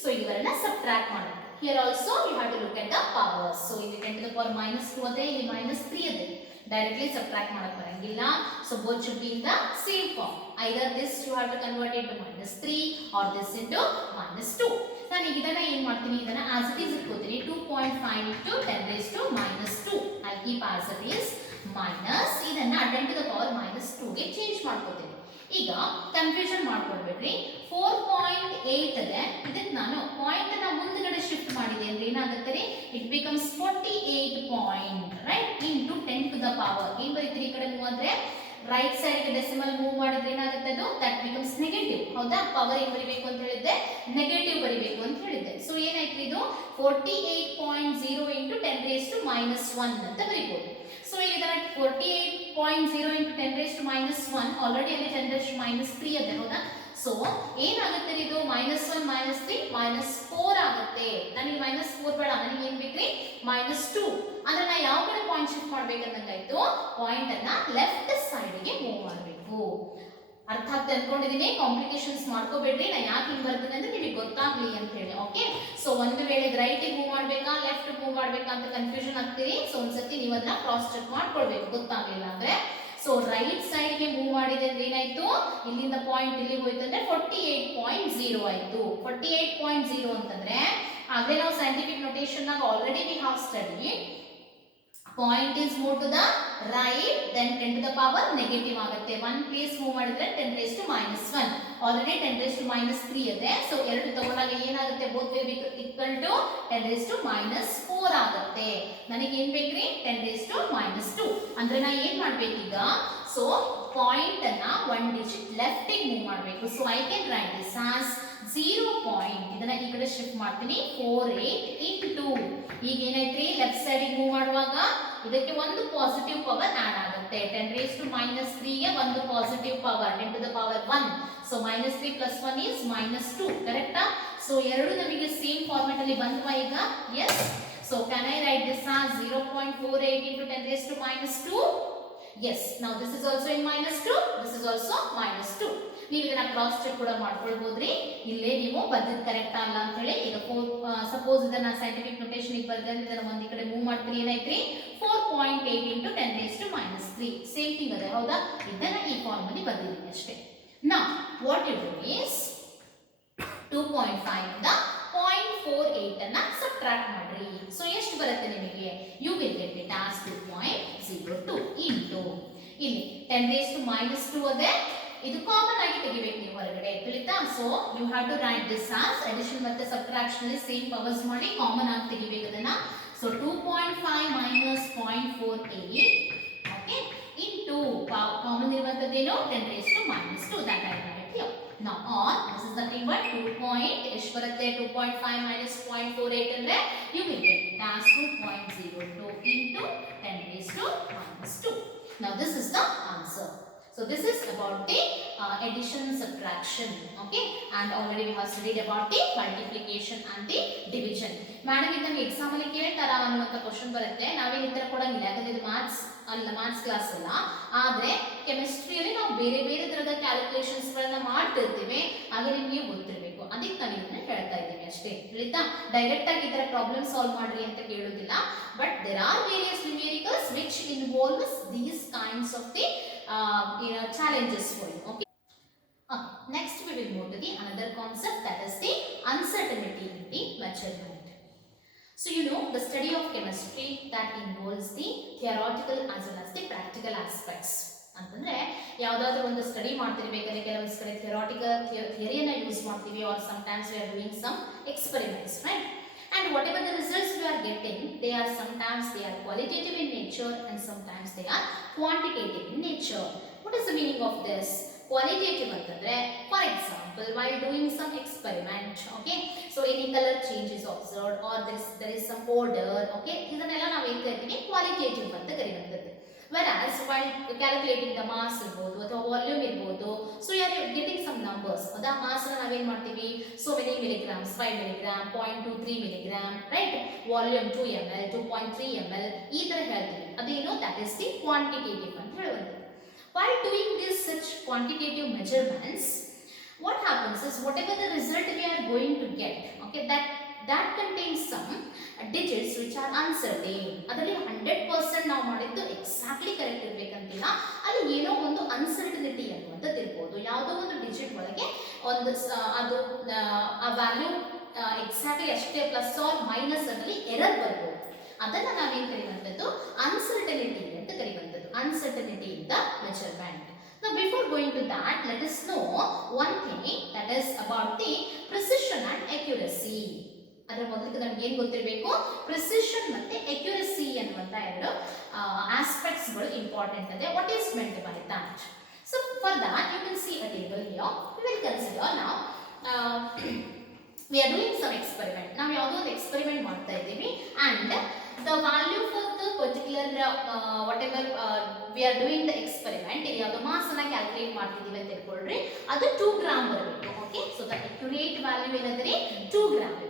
So ಇವೆರಡನ್ನ subtract ಮಾಡಬೇಕು. Here also you have to look at the powers. So ಇಲ್ಲಿ 10 to the power minus 2 ಅದೇ, ಇಲ್ಲಿ minus 3 ಅದೇ. Directly subtract ಮಾಡಕ್ಕೆ ಬರಂಗಿಲ್ಲ. So both should be in the same form. Either this you have to convert into minus 3 or this into minus 2. ನಾನು ಈಗ ಇದನ್ನ ಏನು ಮಾಡ್ತೀನಿ, ಇದನ್ನ as it is ಇಟ್ಕೋತೀನಿ. 2.5 into 10 raised to minus 2. I'll keep as it is. Minus ಇದನ್ನ 10 to the power minus 2 ಗೆ ಚೇಂಜ್ ಮಾಡ್ಕೊತೀನಿ. ಈಗ ಕನ್ಫ್ಯೂಷನ್ ಮಾಡ್ಕೊಳ್ಬೇಡ್ರಿ. 4.8 ಇದೆ, ಇದಕ್ಕೆ ನಾನು ಪಾಯಿಂಟ್ ಅನ್ನ ಮುಂದಗಡೆ ಶಿಫ್ಟ್ ಮಾಡಿದೆ ಅಂದ್ರೆ ಏನಾಗುತ್ತೆ ರೀ, it becomes 48 point right into 10 to the power. ಏನ್ ಬರೀತೀರಿ, ಈ ಕಡೆ ಮೂವ್ ಆದ್ರೆ ರೈಟ್ ಸೈಡ್ ಗೆ ಡೆಸಿಮಲ್ ಮೂವ್ ಮಾಡಿದ್ರೆ ಏನಾಗುತ್ತೆ, ಅದು ದಟ್ ಬಿಕಮ್ಸ್ ನೆಗೆಟಿವ್. ಹೌದಾ, ಪವರ್ ಏನ್ ಬರಿಬೇಕು ಅಂತ ಹೇಳಿದ್ದೆ, ನೆಗೆಟಿವ್ ಬರಿಬೇಕು ಅಂತ ಹೇಳಿದ್ದೆ. ಸೊ ಏನಾಯ್ತು, ಇದು 48.0 ಇಂಟು 10 raised to minus 1 ಅಂತ ಬರೀಬಹುದು. ಸೊ ಈಗ ಇದನ್ನ 48.0 into 10 raised to minus 1 ಆಲ್ರೆಡಿ ಅಲ್ಲಿ 10 raised to minus 3 ಅದೇ. ಹೌದಾ, ಸೊ ಏನಾಗುತ್ತೆ ಇದು minus 1 minus 3 minus 4 ಆಗುತ್ತೆ. ನನಗೆ minus 4 ಬೇಡ, ನನಗೆ ಏನ್ ಬೇಕ್ರಿ minus 2. ಅಂದ್ರೆ ನಾ ಯಾವ ಕಡೆ ಪಾಯಿಂಟ್ ಶಿಫ್ಟ್ ಮಾಡ್ಬೇಕಂದಂಗಾಯ್ತು, ಪಾಯಿಂಟ್ ಅನ್ನ ಲೆಫ್ಟ್ ಸೈಡ್ ಗೆ ಮೂವ್ ಮಾಡಬೇಕು. ಅರ್ಥ ಆಗ್ತಾ ಅನ್ಕೊಂಡಿದೀನಿ, ಕಾಂಪ್ಲಿಕೇಶನ್ಸ್ ಮಾಡ್ಕೋಬೇಡ್ರಿ. ನಾ ಯಾಕೆ ಹಿಂಗ್ ಬರ್ತೇನೆ ಅಂದ್ರೆ ನಿಮಗೆ ಗೊತ್ತಾಗ್ಲಿ ಅಂತ ಹೇಳಿ. ಓಕೆ, ಸೊ ಒಂದು ವೇಳೆ ರೈಟ್ ಮೂವ್ ಮಾಡ್ಬೇಕಾ ಲೆಫ್ಟ್ ಮೂವ್ ಮಾಡ್ಬೇಕಾ ಅಂತ ಕನ್ಫ್ಯೂಷನ್ ಆಗ್ತೀರಿ. ಸೊ ಒಂದ್ಸತಿ ನೀವು ಅದನ್ನ ಕ್ರಾಸ್ ಚೆಕ್ ಮಾಡ್ಕೊಳ್ಬೇಕು ಗೊತ್ತಾಗ್ಲಿಲ್ಲ ಅಂದ್ರೆ. ಸೊ ರೈಟ್ ಸೈಡ್ ಗೆ ಮೂವ್ ಮಾಡಿದೆ ಅಂದ್ರೆ ಏನಾಯ್ತು, ಇಲ್ಲಿಂದ ಪಾಯಿಂಟ್ ಇಲ್ಲಿ ಹೋಯ್ತು ಅಂದ್ರೆ 48.0 ಆಯ್ತು. 48.0 ಅಂತಂದ್ರೆ ಆಗ್ಲೇ ನಾವು ಸೈಂಟಿಫಿಕ್ ನೊಟೇಷನ್ ನಾಗ already we have study point is moved to the right, then 10 to the power negative ಆಗುತ್ತೆ. one place move ಮಾಡಿದ್ರೆ 10 raised to minus 1, already 10 raised to minus 3 ಇದೆ. ಸೊ ಎರಡು ತಗೊಂಡಾಗ ಏನಾಗುತ್ತೆ, both will be equal to 10 raised to minus 4 ಆಗುತ್ತೆ. ನನಗೆ ಏನ್ ಬೇಕ್ರಿ, 10 raised to minus 2. ಅಂದ್ರೆ ನಾ ಏನ್ ಮಾಡ್ಬೇಕೀಗ, ಸೊ ಪಾಯಿಂಟ್ ಅನ್ನ 1 digit ಲೆಫ್ಟ್ ಗೆ ಮೂವ್ ಮಾಡಬೇಕು. So I can right this as 0 ಪಾಯಿಂಟ್. ಇದನ್ನ ಈ ಕಡೆ ಶಿಫ್ಟ್ ಮಾಡ್ತೀನಿ. 48 into ಈಗ ಏನಾಯ್ತ್ರಿ, ಲೆಫ್ಟ್ ಸೈಡ್ ಗೆ ಮೂವ್ ಮಾಡುವಾಗ ಇದಕ್ಕೆ ಒಂದು ಪಾಸಿಟಿವ್ ಪವರ್ ಆಡ್ ಆಗುತ್ತೆ. 10 raised to minus 3 ಗೆ ಒಂದು positive power 10 to the power 1. So minus 3 plus 1 is minus 2. ಕರೆಕ್ಟಾ? ಸೊ ಎರಡು ನಮಗೆ ಸೇಮ್ ಫಾರ್ಮ್ಯಾಟ್ ಅಲ್ಲಿ ಬಂದ್ವಾ ಈಗ? Yes. So can I write this as 0.48 into 10 raised to minus 2? Yes. Now this is also in minus 2. This is also minus 2. ನೀವು ಇದನ್ನ cross check ಕೂಡ ಮಾಡ್ಕೊಳ್ಬಹುದ್ರಿ. ಇಲ್ಲೇ ನೀವು ಬರೆದಿದ್ದು ಕರೆಕ್ಟ್ ಅಲ್ಲ ಅಂತ ಹೇಳಿ. ಈಗ ಸಪೋಸ್ ಇದನ್ನ ಸೈಂಟಿಫಿಕ್ ನೊಟೇಷನ್ ಗೆ ಬರೆದ್ರೆ ಇದನ್ನ ಒಂದ್ ಕಡೆ ಮೂವ್ ಮಾಡ್ತೀರಿ, ಏನಾಯ್ತ್ರಿ 4.8 into 10 raised to minus 3. Same thing ಅದೇ. ಹೌದಾ, ಇದನ್ನ ಈ ಫಾರ್ಮ್ ಅಲ್ಲಿ ಬರೆದಿದ್ದೀನಿ ಅಷ್ಟೇ. Now what you do is 2.5 ಇಂದ 0.48 ಅನ್ನ ಸಬ್ಟ್ರಾಕ್ಟ್ ಮಾಡ್ರಿ. ಸೊ ಎಷ್ಟು ಬರುತ್ತೆ ನಿಮಗೆ, you will get it as 2.02 into ಇಲ್ಲಿ 10 raised to minus 2 ಅದೇ. ಇದು ಕಾಮನ್ ಆಗಿ ತೆಗಿಬೇಕು ನೀವು ಹೊರಗಡೆ, ತಿಳಿತಾ? So you have to write this as addition ಮತ್ತೆ ಸಬ್ಟ್ರಾಕ್ಷನ್ ಅಲ್ಲಿ ಸೇಮ್ ಪವರ್ಸ್ ಮಾಡಿ ಕಾಮನ್ ಆಗಿ ತೆಗಿಬೇಕು ಅದನ್ನ. So 2.5 minus 0.48 okay into common ಇರುವಂತದ್ದೇನು 10 raised to minus 2 that I write here. Now or this is nothing but 2. ಎಷ್ಟು ಬರುತ್ತೆ, 2.5 minus 0.48 ಅಂದ್ರೆ you will get it as 2.02 into 10 raised to minus 2. Now this is the answer. So this is about the addition, subtraction, okay, and already we have studied about the multiplication and the division. Madam ಇದು ನಮಗೆ ಎಕ್ಸಾಮ್ ಅಲ್ಲಿ ಕೇಳ್ತಾರ ಅನ್ನುವಂತ ಕ್ವಶನ್ ಬರುತ್ತೆ. ನಾವೇನು ಈ ತರ ಕೊಡಂಗಿಲ್ಲ, ಯಾಕಂದ್ರೆ ಇದು ಮ್ಯಾಥ್ಸ್ ಅಲ್ಲ, ಮ್ಯಾಥ್ಸ್ ಕ್ಲಾಸ್ ಅಲ್ಲ. ಆದ್ರೆ ಕೆಮಿಸ್ಟ್ರಿಯಲ್ಲಿ ನಾವು ಬೇರೆ ಬೇರೆ ತರದ ಕ್ಯಾಲ್ಕುಲೇಷನ್ಸ್ ಗಳನ್ನ ಮಾಡ್ತಿರ್ತೀವಿ, ಆಗ ನಿಮಗೆ ಗೊತ್ತಿರಬೇಕು. ಅದಕ್ಕೆ ನಾನು ಇದನ್ನ ಹೇಳ್ತಾ ಇದ್ದೀನಿ ಅಷ್ಟೇ, ತಿಳಿತಾ? ಡೈರೆಕ್ಟ್ ಆಗಿ ಈ ತರ ಪ್ರಾಬ್ಲಮ್ ಸಾಲ್ವ್ ಮಾಡ್ರಿ ಅಂತ ಕೇಳೋದಿಲ್ಲ. But there are various numericals which involves these kinds of the challenges for you. Okay. Next we will move to the another concept, that is the uncertainty in the measurement. So you know the study of chemistry that involves the theoretical as well as the practical aspects. ಅಂತಂದ್ರೆ ಯಾವುದಾದ್ರೂ ಒಂದು ಸ್ಟಡಿ ಮಾಡ್ತಿರ್ಬೇಕಾದ್ರೆ ಕೆಲವೊಂದು ಕಡೆ ಥಿಯರಿಯನ್ನ ಯೂಸ್ ಮಾಡ್ತೀವಿ, R sometimes we are doing some experiments, right? And whatever the results we are getting, they are sometimes qualitative in nature and sometimes they are quantitative in nature. What is the meaning of this? Qualitative ಅಂತಂದ್ರೆ, for example, while doing some experiment, okay, so any color change is observed or there is some odor, okay, ಇದನ್ನೆಲ್ಲ ನಾವು ಏನು ಕರಿತೀವಿ, qualitative ಅಂತ ಕರೆಯುವಂಥದ್ದು. Whereas while calculating the mass ಇರ್ಬೋದು ಅಥವಾ volume ಇರ್ಬೋದು, so you are getting some numbers. ಹೌದಾ, ಮಾಸ್ ನಾವೇನ್ ಮಾಡ್ತೀವಿ, so many milligrams, 5 milligram, 0.23 milligram, right. Volume 2 ml, 2.3 ml, ಈ ತರ ಹೇಳ್ತೀವಿ. ಅದೇನು, ದಟ್ ಇಸ್ ದಿ ಕ್ವಾಂಟಿಟೇಟಿವ್ ಅಂತ ಹೇಳುವಂಥದ್ದು. While doing this such quantitative measurements, what happens is whatever the result we are going to get, okay, that contains some digits which are uncertain. ಅದರಲ್ಲಿ 100% ನಾವು ಮಾಡಿದ್ದು exactly correct ಇರಬೇಕಂತಿಲ್ಲ, ಅಲ್ಲಿ ಏನೋ ಒಂದು ಅನ್ಸರ್ಟನಿಟಿ ಅನ್ನುವಂಥದ್ದು ಇರ್ಬೋದು. ಯಾವುದೋ ಒಂದು ಡಿಜಿಟ್ ಒಳಗೆ ಒಂದು ಅದು ಆ ವ್ಯಾಲ್ಯೂ ಎಕ್ಸಾಕ್ಟ್ಲಿ ಅಷ್ಟೇ ಪ್ಲಸ್ ಆರ್ ಮೈನಸ್ ಅಲ್ಲಿ ಎರರ್ ಬರ್ಬೋದು. ಅದನ್ನ ನಾವೇನ್ ಕರೆಯುವಂಥದ್ದು ಅನ್ಸರ್ಟನಿಟಿ ಅಂತ ಕರೆಯುವಂಥದ್ದು. Uncertainty in the measurement. Now before going to that, let us know one thing, that is about the precision and accuracy. ಅದರ ಮೊದಲಿಗೆ ನಮಗೆ ಏನು ಗೊತ್ತಿರಬೇಕು, ಪ್ರಿಸಿಷನ್ ಮತ್ತೆ ಅಕ್ಯುರಸಿ ಅನ್ನುವಂತ ಎರಡು ಆಸ್ಪೆಕ್ಟ್ಸ್ ಗಳು ಇಂಪಾರ್ಟೆಂಟ್ ಇದೆ. What is meant by that? So for that you can see a table here. We will consider now we are doing some experiment. ನಾವು ಯಾವುದೋ ಒಂದು ಎಕ್ಸ್ಪೆರಿಮೆಂಟ್ ಮಾಡ್ತಾ ಇದ್ದೀವಿ, and the value for the particular whatever we are doing the experiment, ಯಾವುದೋ ಮಾಸ್ ಅನ್ನ ಕ್ಯಾಲ್ಕುಲೇಟ್ ಮಾಡ್ತಿದ್ದೀವಿ ಅಂತ ತಿಳ್ಕೊಳ್ಳ್ರಿ, ಅದು 2 ಗ್ರಾಮ್ ಬರಬೇಕು. Okay, so the accurate value ಏನಂದ್ರೆ 2 gram.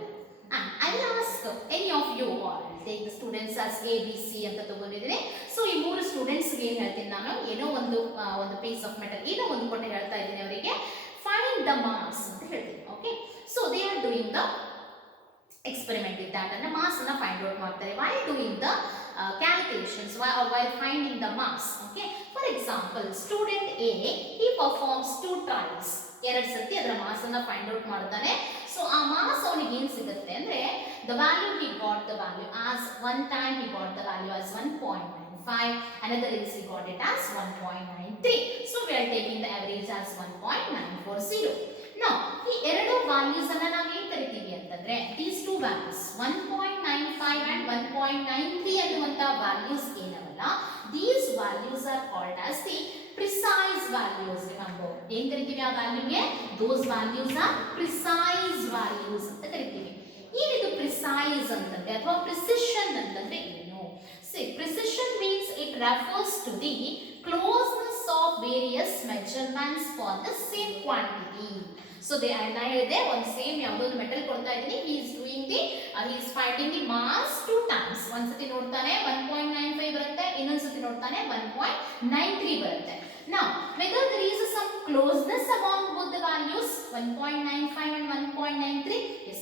I will ask any of you, or take the students as A, B, C ಅಂತ ತಗೊಂಡಿದ್ದೀನಿ. ಸೊ ಈ 3 ಸ್ಟೂಡೆಂಟ್ಸ್ ಗೆ ಏನು ಹೇಳ್ತೀನಿ ನಾನು, ಏನೋ ಒಂದು ಪೀಸ್ ಆಫ್ ಮೆಟಲ್ ಏನೋ ಒಂದು ಕೊಟ್ಟು ಹೇಳ್ತಾ ಇದ್ದೀನಿ ಅವರಿಗೆ, ಫೈಂಡ್ ದ ಮಾಸ್ ಅಂತ ಹೇಳ್ತೀನಿ. Okay, so they are doing the experiment with that, and the mass na find out ಮಾಡ್ತಾರೆ. While doing the calculations, while finding the mass, okay, for example, student A, he performs 2 trials. ಎರಡು ಸತಿ ಅದರ ಮಾಸ್ ಅನ್ನ find out ಮಾಡ್ತಾನೆ. ಸೊ ಆ ಮಾಸ್ ಅವನಿಗೆ ಏನು ಸಿಗುತ್ತೆ ಅಂದ್ರೆ, the value he got the value as one time he got the value as 1.95, another is he got it as 1.93. so we are taking the average as 1.940. now ಈ ಎರಡು ವ್ಯಾಲ್ಯೂಸ್ ಅನ್ನ ನಾವು ಏನು ಕರಿತೀವಿ ಅಂತಂದ್ರೆ, these two values 1.95 and 1.93 ಅನ್ನುವಂತ ವ್ಯಾಲ್ಯೂಸ್ ಏನವಲ್ಲ, these values are called as the precise values. remember ಏನು ಕರಿತೀವಿ ಆ ವ್ಯಾಲ್ಯೂಗೆ, those values are precise values ಅಂತ ಕರಿತೀವಿ. ಏನಿದು ಪ್ರಿಸೈಸ್ ಅಂತಂದ್ರೆ ಅಥವಾ ಪ್ರಿಸಿಷನ್ ಅಂತಂದ್ರೆ ಏನು? see, precision means it refers to the closeness of various measurements for the same quantity. so they are ಹೇಳಿದೆ, ಒಂದು ಸೇಮ್ ಯಾವುದೋ ಒಂದು ಮೆಟಲ್ ಕೊಡ್ತಾ ಇದ್ದೀನಿ, he is doing the he is finding the mass 2 times. ಒಂದು ಸತಿ ನೋಡ್ತಾನೆ 1.95 ಬರುತ್ತೆ, ಇನ್ನೊಂದು ಸತಿ ನೋಡ್ತಾನೆ 1.93 ಬರುತ್ತೆ. now whether there is some closeness among both the values 1.95 and 1.93, yes,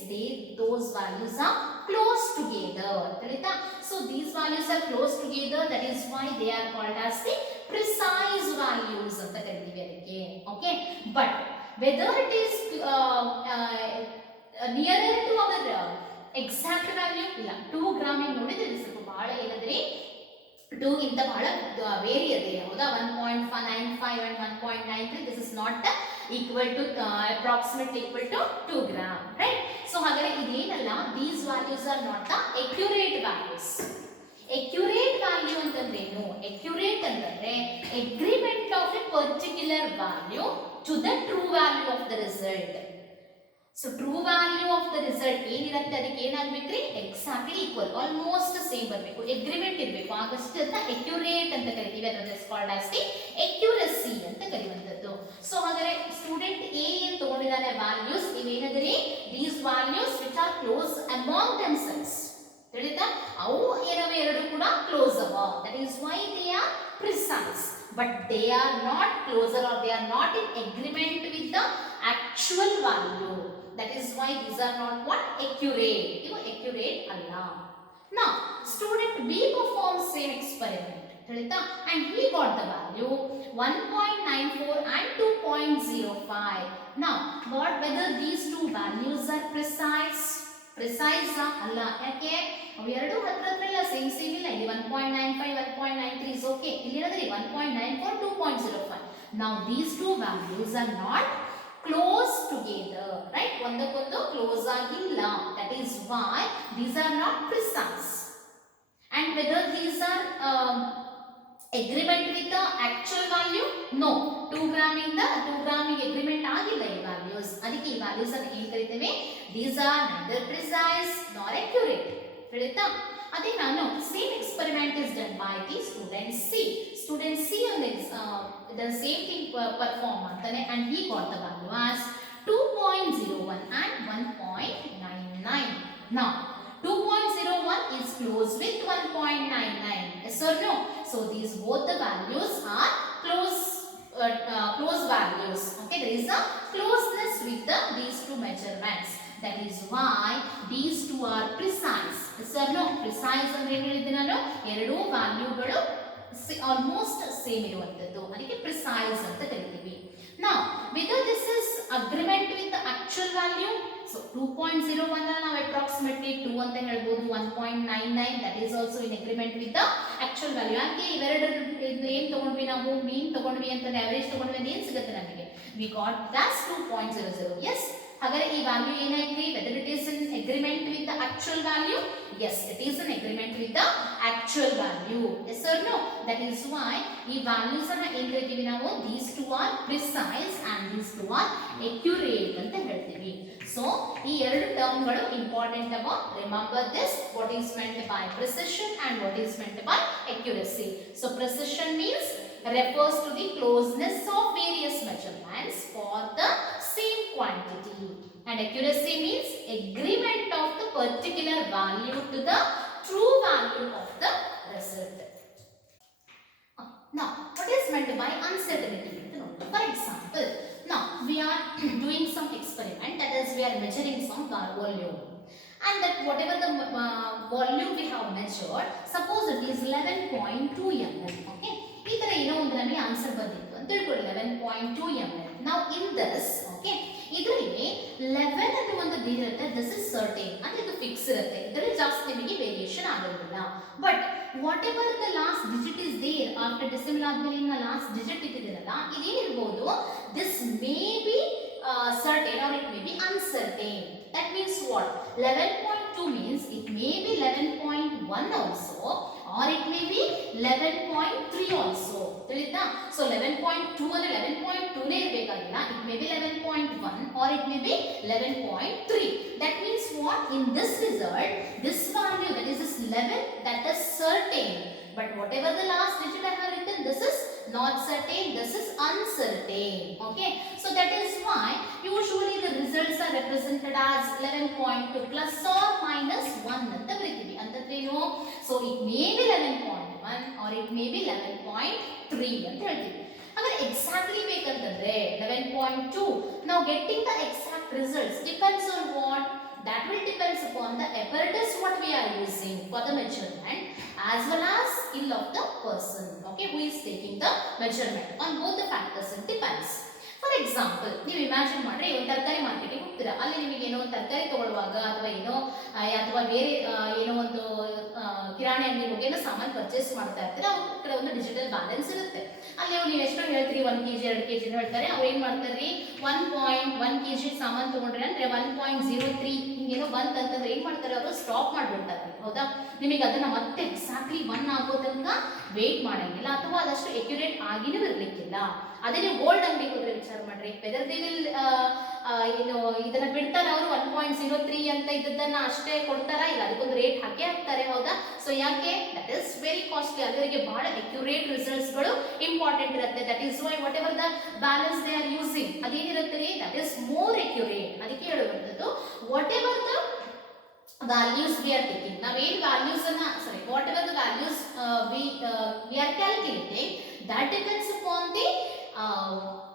those values are close together. ತಿಳಿತಾ? so these values are close together, that is why they are called as the precise values ಅಂತ ಕರಿತೀವಿ ಅದಕ್ಕೆ. okay, but whether it is nearer to our exact value ಇಲ್ಲ, 2 ಗ್ರಾಮ್ ನೋಡಿದ್ರೆ ಸ್ವಲ್ಪ ಬಹಳ ಏನಂದ್ರೆ 2 ಗಿಂತ ಬಹಳ ವೇರಿ ಇದೆ. ಹೌದಾ, 1.95 and 1.93, this is not equal to approximately equal to 2 gram, right? so ಹಾಗಾದ್ರೆ ಇದೇನಲ್ಲ, these values are not the accurate values. accurate value ಅಂತಂದ್ರೆ ಏನು? accurate ಅಂತಂದ್ರೆ agreement of a particular value to the true value of the result. so true value of the result ಏನಿರುತ್ತೆ ಅದಕ್ಕೆ ಏನಾಗಬೇಕ್ರಿ, exactly equal, almost same ಬರಬೇಕು, ಅಗ್ರಿಮೆಂಟ್ ಇರಬೇಕು, ಆಗಷ್ಟು ಅಂತ accurate ಅಂತ ಕರಿತೀವಿ. ಅದನ್ನ is called as the accuracy ಅಂತ ಕರೆಯುವಂತದ್ದು. ಸೊ ಹಾಗಾದ್ರೆ ಸ್ಟೂಡೆಂಟ್ ಎ ಏನು ತಗೊಂಡಿದ್ದಾನೆ ವ್ಯಾಲ್ಯೂಸ್, ಇವೇನದ್ರಿ, these values which are close among themselves. ತಿಳಿತಾ? ಅವು ಏನವೆ ಎರಡು ಕೂಡ ಕ್ಲೋಸ್ ಅವ, that is why they are precise, but they are not closer or they are not in agreement with the actual value. that is why these are not what, accurate. ಇವು accurate ಅಲ್ಲ. now student B performs same experiment, ತಿಳಿತಾ, and he got the value 1.94 and 2.05. now but whether these two values are precise ಅಲ್ಲ, ಯಾಕೆ ಅವು ಎರಡು ಹತ್ರ ಇಲ್ಲ, ಸೇಮ್ ಇಲ್ಲ. ಇಲ್ಲಿ 1.95 1.93 is okay, ಇಲ್ಲಿ ಏನಂದ್ರೆ 1.94 2.05. now these two values are not close together, right? ಒಂದಕ್ಕೊಂದು ಕ್ಲೋಸ್ ಆಗಿಲ್ಲ, that is why these are not precise. and whether these are agreement with the actual value, no, 2 gram ಇಂದ 2 gram ಗೆ agreement ಆಗಿಲ್ಲ ಈ values. ಅದಕ್ಕೆ ಈ values ಅನ್ನು ಏನು ಕರೀತೇವೆ, these are neither precise nor accurate. ತಿಳಿತಾ? ಅದೇ ನಾನು same experiment is done by the student C. Student C ಒಂದು the same thing perform ಮಾಡ್ತಾನೆ and he got the value as 2.01 and 1.99. Now 2.01 is close with 1.99. Yes or no? So these both the values are close values. Okay, there is a closeness with these two measurements. That is why these two are precise. Yes or no? Precise ಅಂದ್ರೆ ಏನು ಹೇಳಿದೆ ನಾನು, ಎರಡು ವ್ಯಾಲ್ಯೂಗಳು almost same ಇರುವಂತದ್ದು, ಅದಕ್ಕೆ ಪ್ರಿಸೈಸ್ ಅಂತ ಕರಿತೀವಿ. Now whether this is agreement with the actual value, so 2.01 ನಾವು approximately 2 ಅಂತ ಹೇಳ್ಬೋದು, 1.99 that is also in agreement with the actual value. ಯಾಕೆ ಇವೆರಡು ಏನು ತಗೊಂಡ್ವಿ ನಾವು, ಮೀನ್ ತಗೊಂಡ್ವಿ ಅಂತಂದ್ರೆ ಅವರೇಜ್ ತಗೊಂಡ್ವಿ ಅಂತ ಏನು ಸಿಗುತ್ತೆ ನಮಗೆ, we got that 2.00. yes, ಹಾಗಾದ್ರೆ ಈ ವ್ಯಾಲ್ಯೂ ಏನಾಯ್ತು, whether it is in agreement with the actual value, yes it is in agreement with the actual value. yes or no? That is why ಈ values ಅನ್ನ ಏನು ಹೇಳ್ತೀವಿ ನಾವು, these two are precise and these two are accurate ಅಂತ ಹೇಳ್ತೀವಿ. ಸೊ ಈ ಎರಡು ಟರ್ಮ್ಗಳು ಇಂಪಾರ್ಟೆಂಟ್ ಅವ, remember this, what is meant by precision and what is meant by accuracy. So precision means refers to the closeness of various measurements for the same quantity, and accuracy means agreement of the particular value to the true value of the result. Now what is meant by uncertainty? For example, now we are doing some experiment, that is we are measuring some volume, and that whatever the volume we have measured, suppose it is 11.2 ml. okay, ಈ ತರ ಏನೋ ಒಂದು ನಮಗೆ ಆನ್ಸರ್ ಬಂದಿತ್ತು ಅಂತ ತಿಳ್ಕೊಳ್ಳಿ, 11.2 ml. ನಾವು in this okay, ಇದರಲ್ಲಿ 11 ಅಂತ ಒಂದು ಇರುತ್ತೆ, ದಿಸ್ ಇಸ್ ಸರ್ಟೇನ್ ಅಂದ್ರೆ ಇದು ಫಿಕ್ಸ್ ಇರುತ್ತೆ, ಇದರಲ್ಲಿ ಜಾಸ್ತಿ ನಿಮಗೆ ವೇರಿಯೇಷನ್ ಆಗೋದಿಲ್ಲ. But whatever the last digit is there after decimal ಆದ್ಮೇಲೆ ಇನ್ನ ಲಾಸ್ಟ್ ಡಿಜಿಟ್ ಇಟ್ಟಿದ್ದೀರಲ್ಲ, ಇದೇನಿರ್ಬೋದು, this may be certain or it may be uncertain. That means what? 11.2 means it may be 11.1 also, or it may be 11.3 also. ತಿಳಿತಾ? So 11.2 ಅಂದ್ರೆ 11.2 ನೇ ಇರಬೇಕಾಗಿಲ್ಲ, it may be 11.1 or it may be 11.3. That means what? In this result, this value, that is this 11, that is certain. But whatever the last digit I have written, this is not certain, this is uncertain. Okay, so that is why usually the results are represented as 11.2 plus or minus 1 ಅಂತ ಬರೀತೀವಿ. ಅಂತಂದ್ರೇನು? So it may be 11.1 or it may be 11.3 ಅಂತ ಹೇಳ್ತೀವಿ. ಹಾಗಾದ್ರೆ ಎಕ್ಸಾಕ್ಟ್ಲಿ ಬೇಕಂತಂದ್ರೆ 11.2, now getting the exact results depends on what? That will depends upon the apparatus what we are using for the measurement, as well as skill of the person, okay, who is taking the measurement. On both the factors it depends. For example, ನೀವು ಇಮ್ಯಾಜಿನ್ ಮಾಡ್ರಿ, ಒಂದು ತರಕಾರಿ ಮಾರ್ಕೆಟಿಗೆ ಹೋಗ್ತೀರಾ, ಅಲ್ಲಿ ನಿಮಗೆ ಏನೋ ಒಂದು ತರಕಾರಿ ತಗೊಳ್ಳುವಾಗ ಅಥವಾ ಏನೋ ಅಥವಾ ಬೇರೆ ಏನೋ ಒಂದು ಕಿರಾಣಿ ಅಂಗಡಿ ಹೋಗಿ ಏನೋ ಸಾಮಾನು ಪರ್ಚೇಸ್ ಮಾಡ್ತಾ ಇರ್ತೀರಾ, ಅವ್ರ ಕಡೆ ಒಂದು ಡಿಜಿಟಲ್ ಬ್ಯಾಲೆನ್ಸ್ ಇರುತ್ತೆ. ಅಲ್ಲಿ ನೀವು ಎಷ್ಟೋ ಹೇಳ್ತೀರಿ, 1 kg 2 kg ಹೇಳ್ತಾರೆ, ಅವ್ರು ಏನು ಮಾಡ್ತಾರೆ, 1.1 kg ಸಾಮಾನು ತಗೊಂಡ್ರೆ ಅಂದ್ರೆ 1.03 ಹಿಂಗೇನೋ ಬಂತಂತಂದ್ರೆ ಏನು ಮಾಡ್ತಾರೆ, ಅವರು ಸ್ಟಾಪ್ ಮಾಡಿಬಿಡ್ತಾರೆ. ಹೌದಾ? ನಿಮಗೆ ಅದನ್ನ ಮತ್ತೆ ಎಕ್ಸಾಕ್ಟ್ಲಿ 1 ಆಗೋ ತನಕ ವೇಟ್ ಮಾಡಂಗಿಲ್ಲ, ಅಥವಾ ಅದಷ್ಟು ಎಕ್ಯುರೇಟ್ ಆಗಿನೂ ಇರಲಿಕ್ಕಿಲ್ಲ. ಅದೇ ನೀವು ಗೋಲ್ಡ್ ಅಂಗಡಿಗೆ ಹೋದ್ರೆ ವಿಚಾರ ಮಾಡ್ರಿ, ವೆದರ್ ದೇ ವಿಲ್ ಏನು ಇದನ್ನ ಬಿಡ್ತಾರೆ ಅವರು 1.03 ಅಂತ ಇದ್ದದನ್ನ ಅಷ್ಟೇ ಕೊಡ್ತಾರ, ಇಲ್ಲ ಅದಕ್ಕೊಂದು ರೇಟ್ ಹಾಕ್ತಾರೆ. ಹೌದಾ? ಸೊ ಯಾಕೆ? ದಟ್ ಇಸ್ ವೆರಿ ಕಾಸ್ಟ್ಲಿ, ಅದರಿಗೆ ಬಹಳ ಅಕ್ಯುರೇಟ್ ರಿಸಲ್ಟ್ಸ್ ಗಳು ಇಂಪಾರ್ಟೆಂಟ್ ಇರುತ್ತೆ. That is why whatever the balance they are using, ಅದೇನಿರುತ್ತೆ ರೀ, ದಟ್ ಇಸ್ ಮೋರ್ ಅಕ್ಯುರೇಟ್. ಅದಕ್ಕೆ ಹೇಳುವಂಥದ್ದು whatever the values we are taking, ನಾವು ಏನು values ಅನ್ನ whatever the values we are calculating, that depends upon the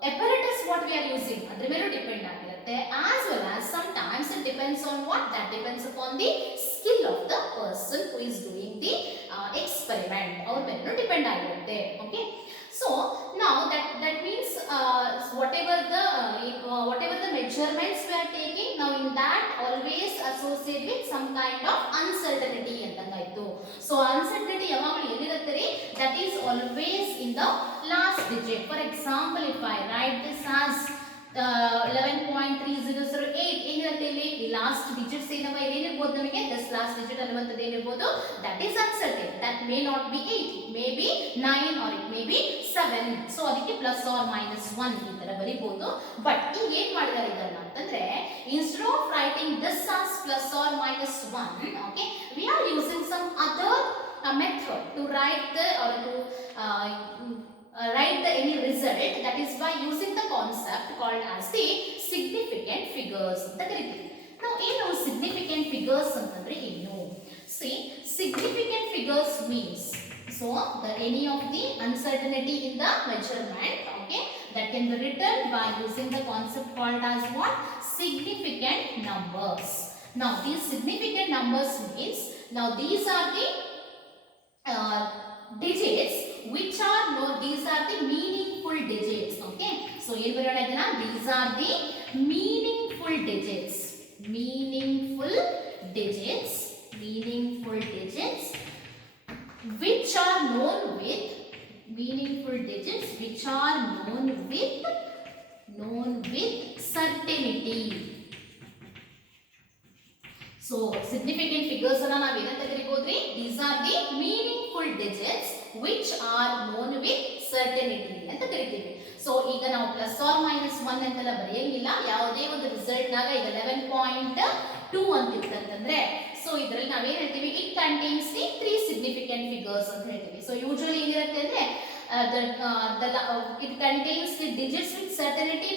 apparatus what we are using, ಅದರ ಮೇಲೆ ಡಿಪೆಂಡ್ ಆಗಿರುತ್ತೆ. as well as sometimes it depends on what? That depends upon the skill of the person who is doing the experiment, ಅವ್ರ ಮೇಲೆ ಡಿಪೆಂಡ್ ಆಗಿರುತ್ತೆ. okay, so now that means whatever the measurements we are taking, now in that always associate with some kind of uncertainty ಅಂತಂಗಾಯ್ತು. so uncertainty ಯಾವಾಗಲೂ ಎಲ್ಲಿರುತ್ತೆ ರೀ? that is always in the last digit. for example, if I write this as 11.3008, ಏನಿರುತ್ತೆ ಇಲ್ಲಿ? ಈ last digits ಏನವ ಏನಿರ್ಬೋದು ನಮಗೆ, ದಿಸ್ ಲಾಸ್ಟ್ ಡಿಜಿಟ್ ಅನ್ನುವಂಥದ್ದು ಏನಿರ್ಬೋದು, that is uncertain. That may not be 8, it may be 9 or it may be 7. So ಅದಕ್ಕೆ plus or minus 1 ಈ ತರ ಬರೀಬಹುದು. ಬಟ್ ಈಗ ಏನ್ ಮಾಡಿದಾರೆ ಇದನ್ನ ಅಂತಂದ್ರೆ, instead of writing this as plus or minus 1, okay, we are using some other method to write the or to write the any result, that is by using the concept called as the significant figures ಅಂತ ಕರೀತೀವಿ. ನಾವು ಏನು significant figures ಅಂತಂದ್ರೆ ಏನು? See, significant figures means so the any of the uncertainty in the measurement, okay, that can be written by using the concept called as what? Significant numbers. Now these significant numbers means, now these are the digits which are these are the meaningful digits, okay. So ಏನು ಬರೋಣ ಇದನ್ನ? These are the meaningful digits, meaningful digits which are known with meaningful digits which are known with certainty. So significant figures ಅನ್ನ ನಾವು ಏನಂತ ಕರೀಬೋದ್ರಿ? These are the meaningful digits which are known with certainty ಅಂತ ಕರಿತೀವಿ. ಸೊ ಈಗ ನಾವು plus or minus 1 ಅಂತೆಲ್ಲ ಬರೆಯಂಗಿಲ್ಲ. ಯಾವುದೇ ಒಂದು ರಿಸಲ್ಟ್ ನಾಗ ಈಗ 11.2 ಅಂತ ಇತ್ತಂತಂದ್ರೆ ಸೊ ಇದರಲ್ಲಿ ನಾವೇನ್ ಹೇಳ್ತೀವಿ? It contains the 3 significant figures ಅಂತ ಹೇಳ್ತೀವಿ. ಸೊ ಯೂಶುವಲಿ ಏನಿರುತ್ತೆ ಅಂದ್ರೆ it contains the digits with certainty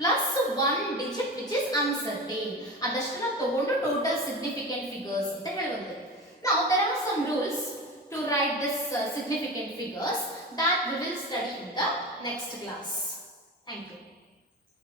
plus 1 digit which is uncertain. ಅದಷ್ಟನ್ನ ತಗೊಂಡು ಟೋಟಲ್ ಸಿಗ್ನಿಫಿಕೆಂಟ್ ಫಿಗರ್ಸ್ ಅಂತ ಹೇಳುವಂಥದ್ದು. Now there are some rules to write this significant figures that we will study in the next class. Thank you.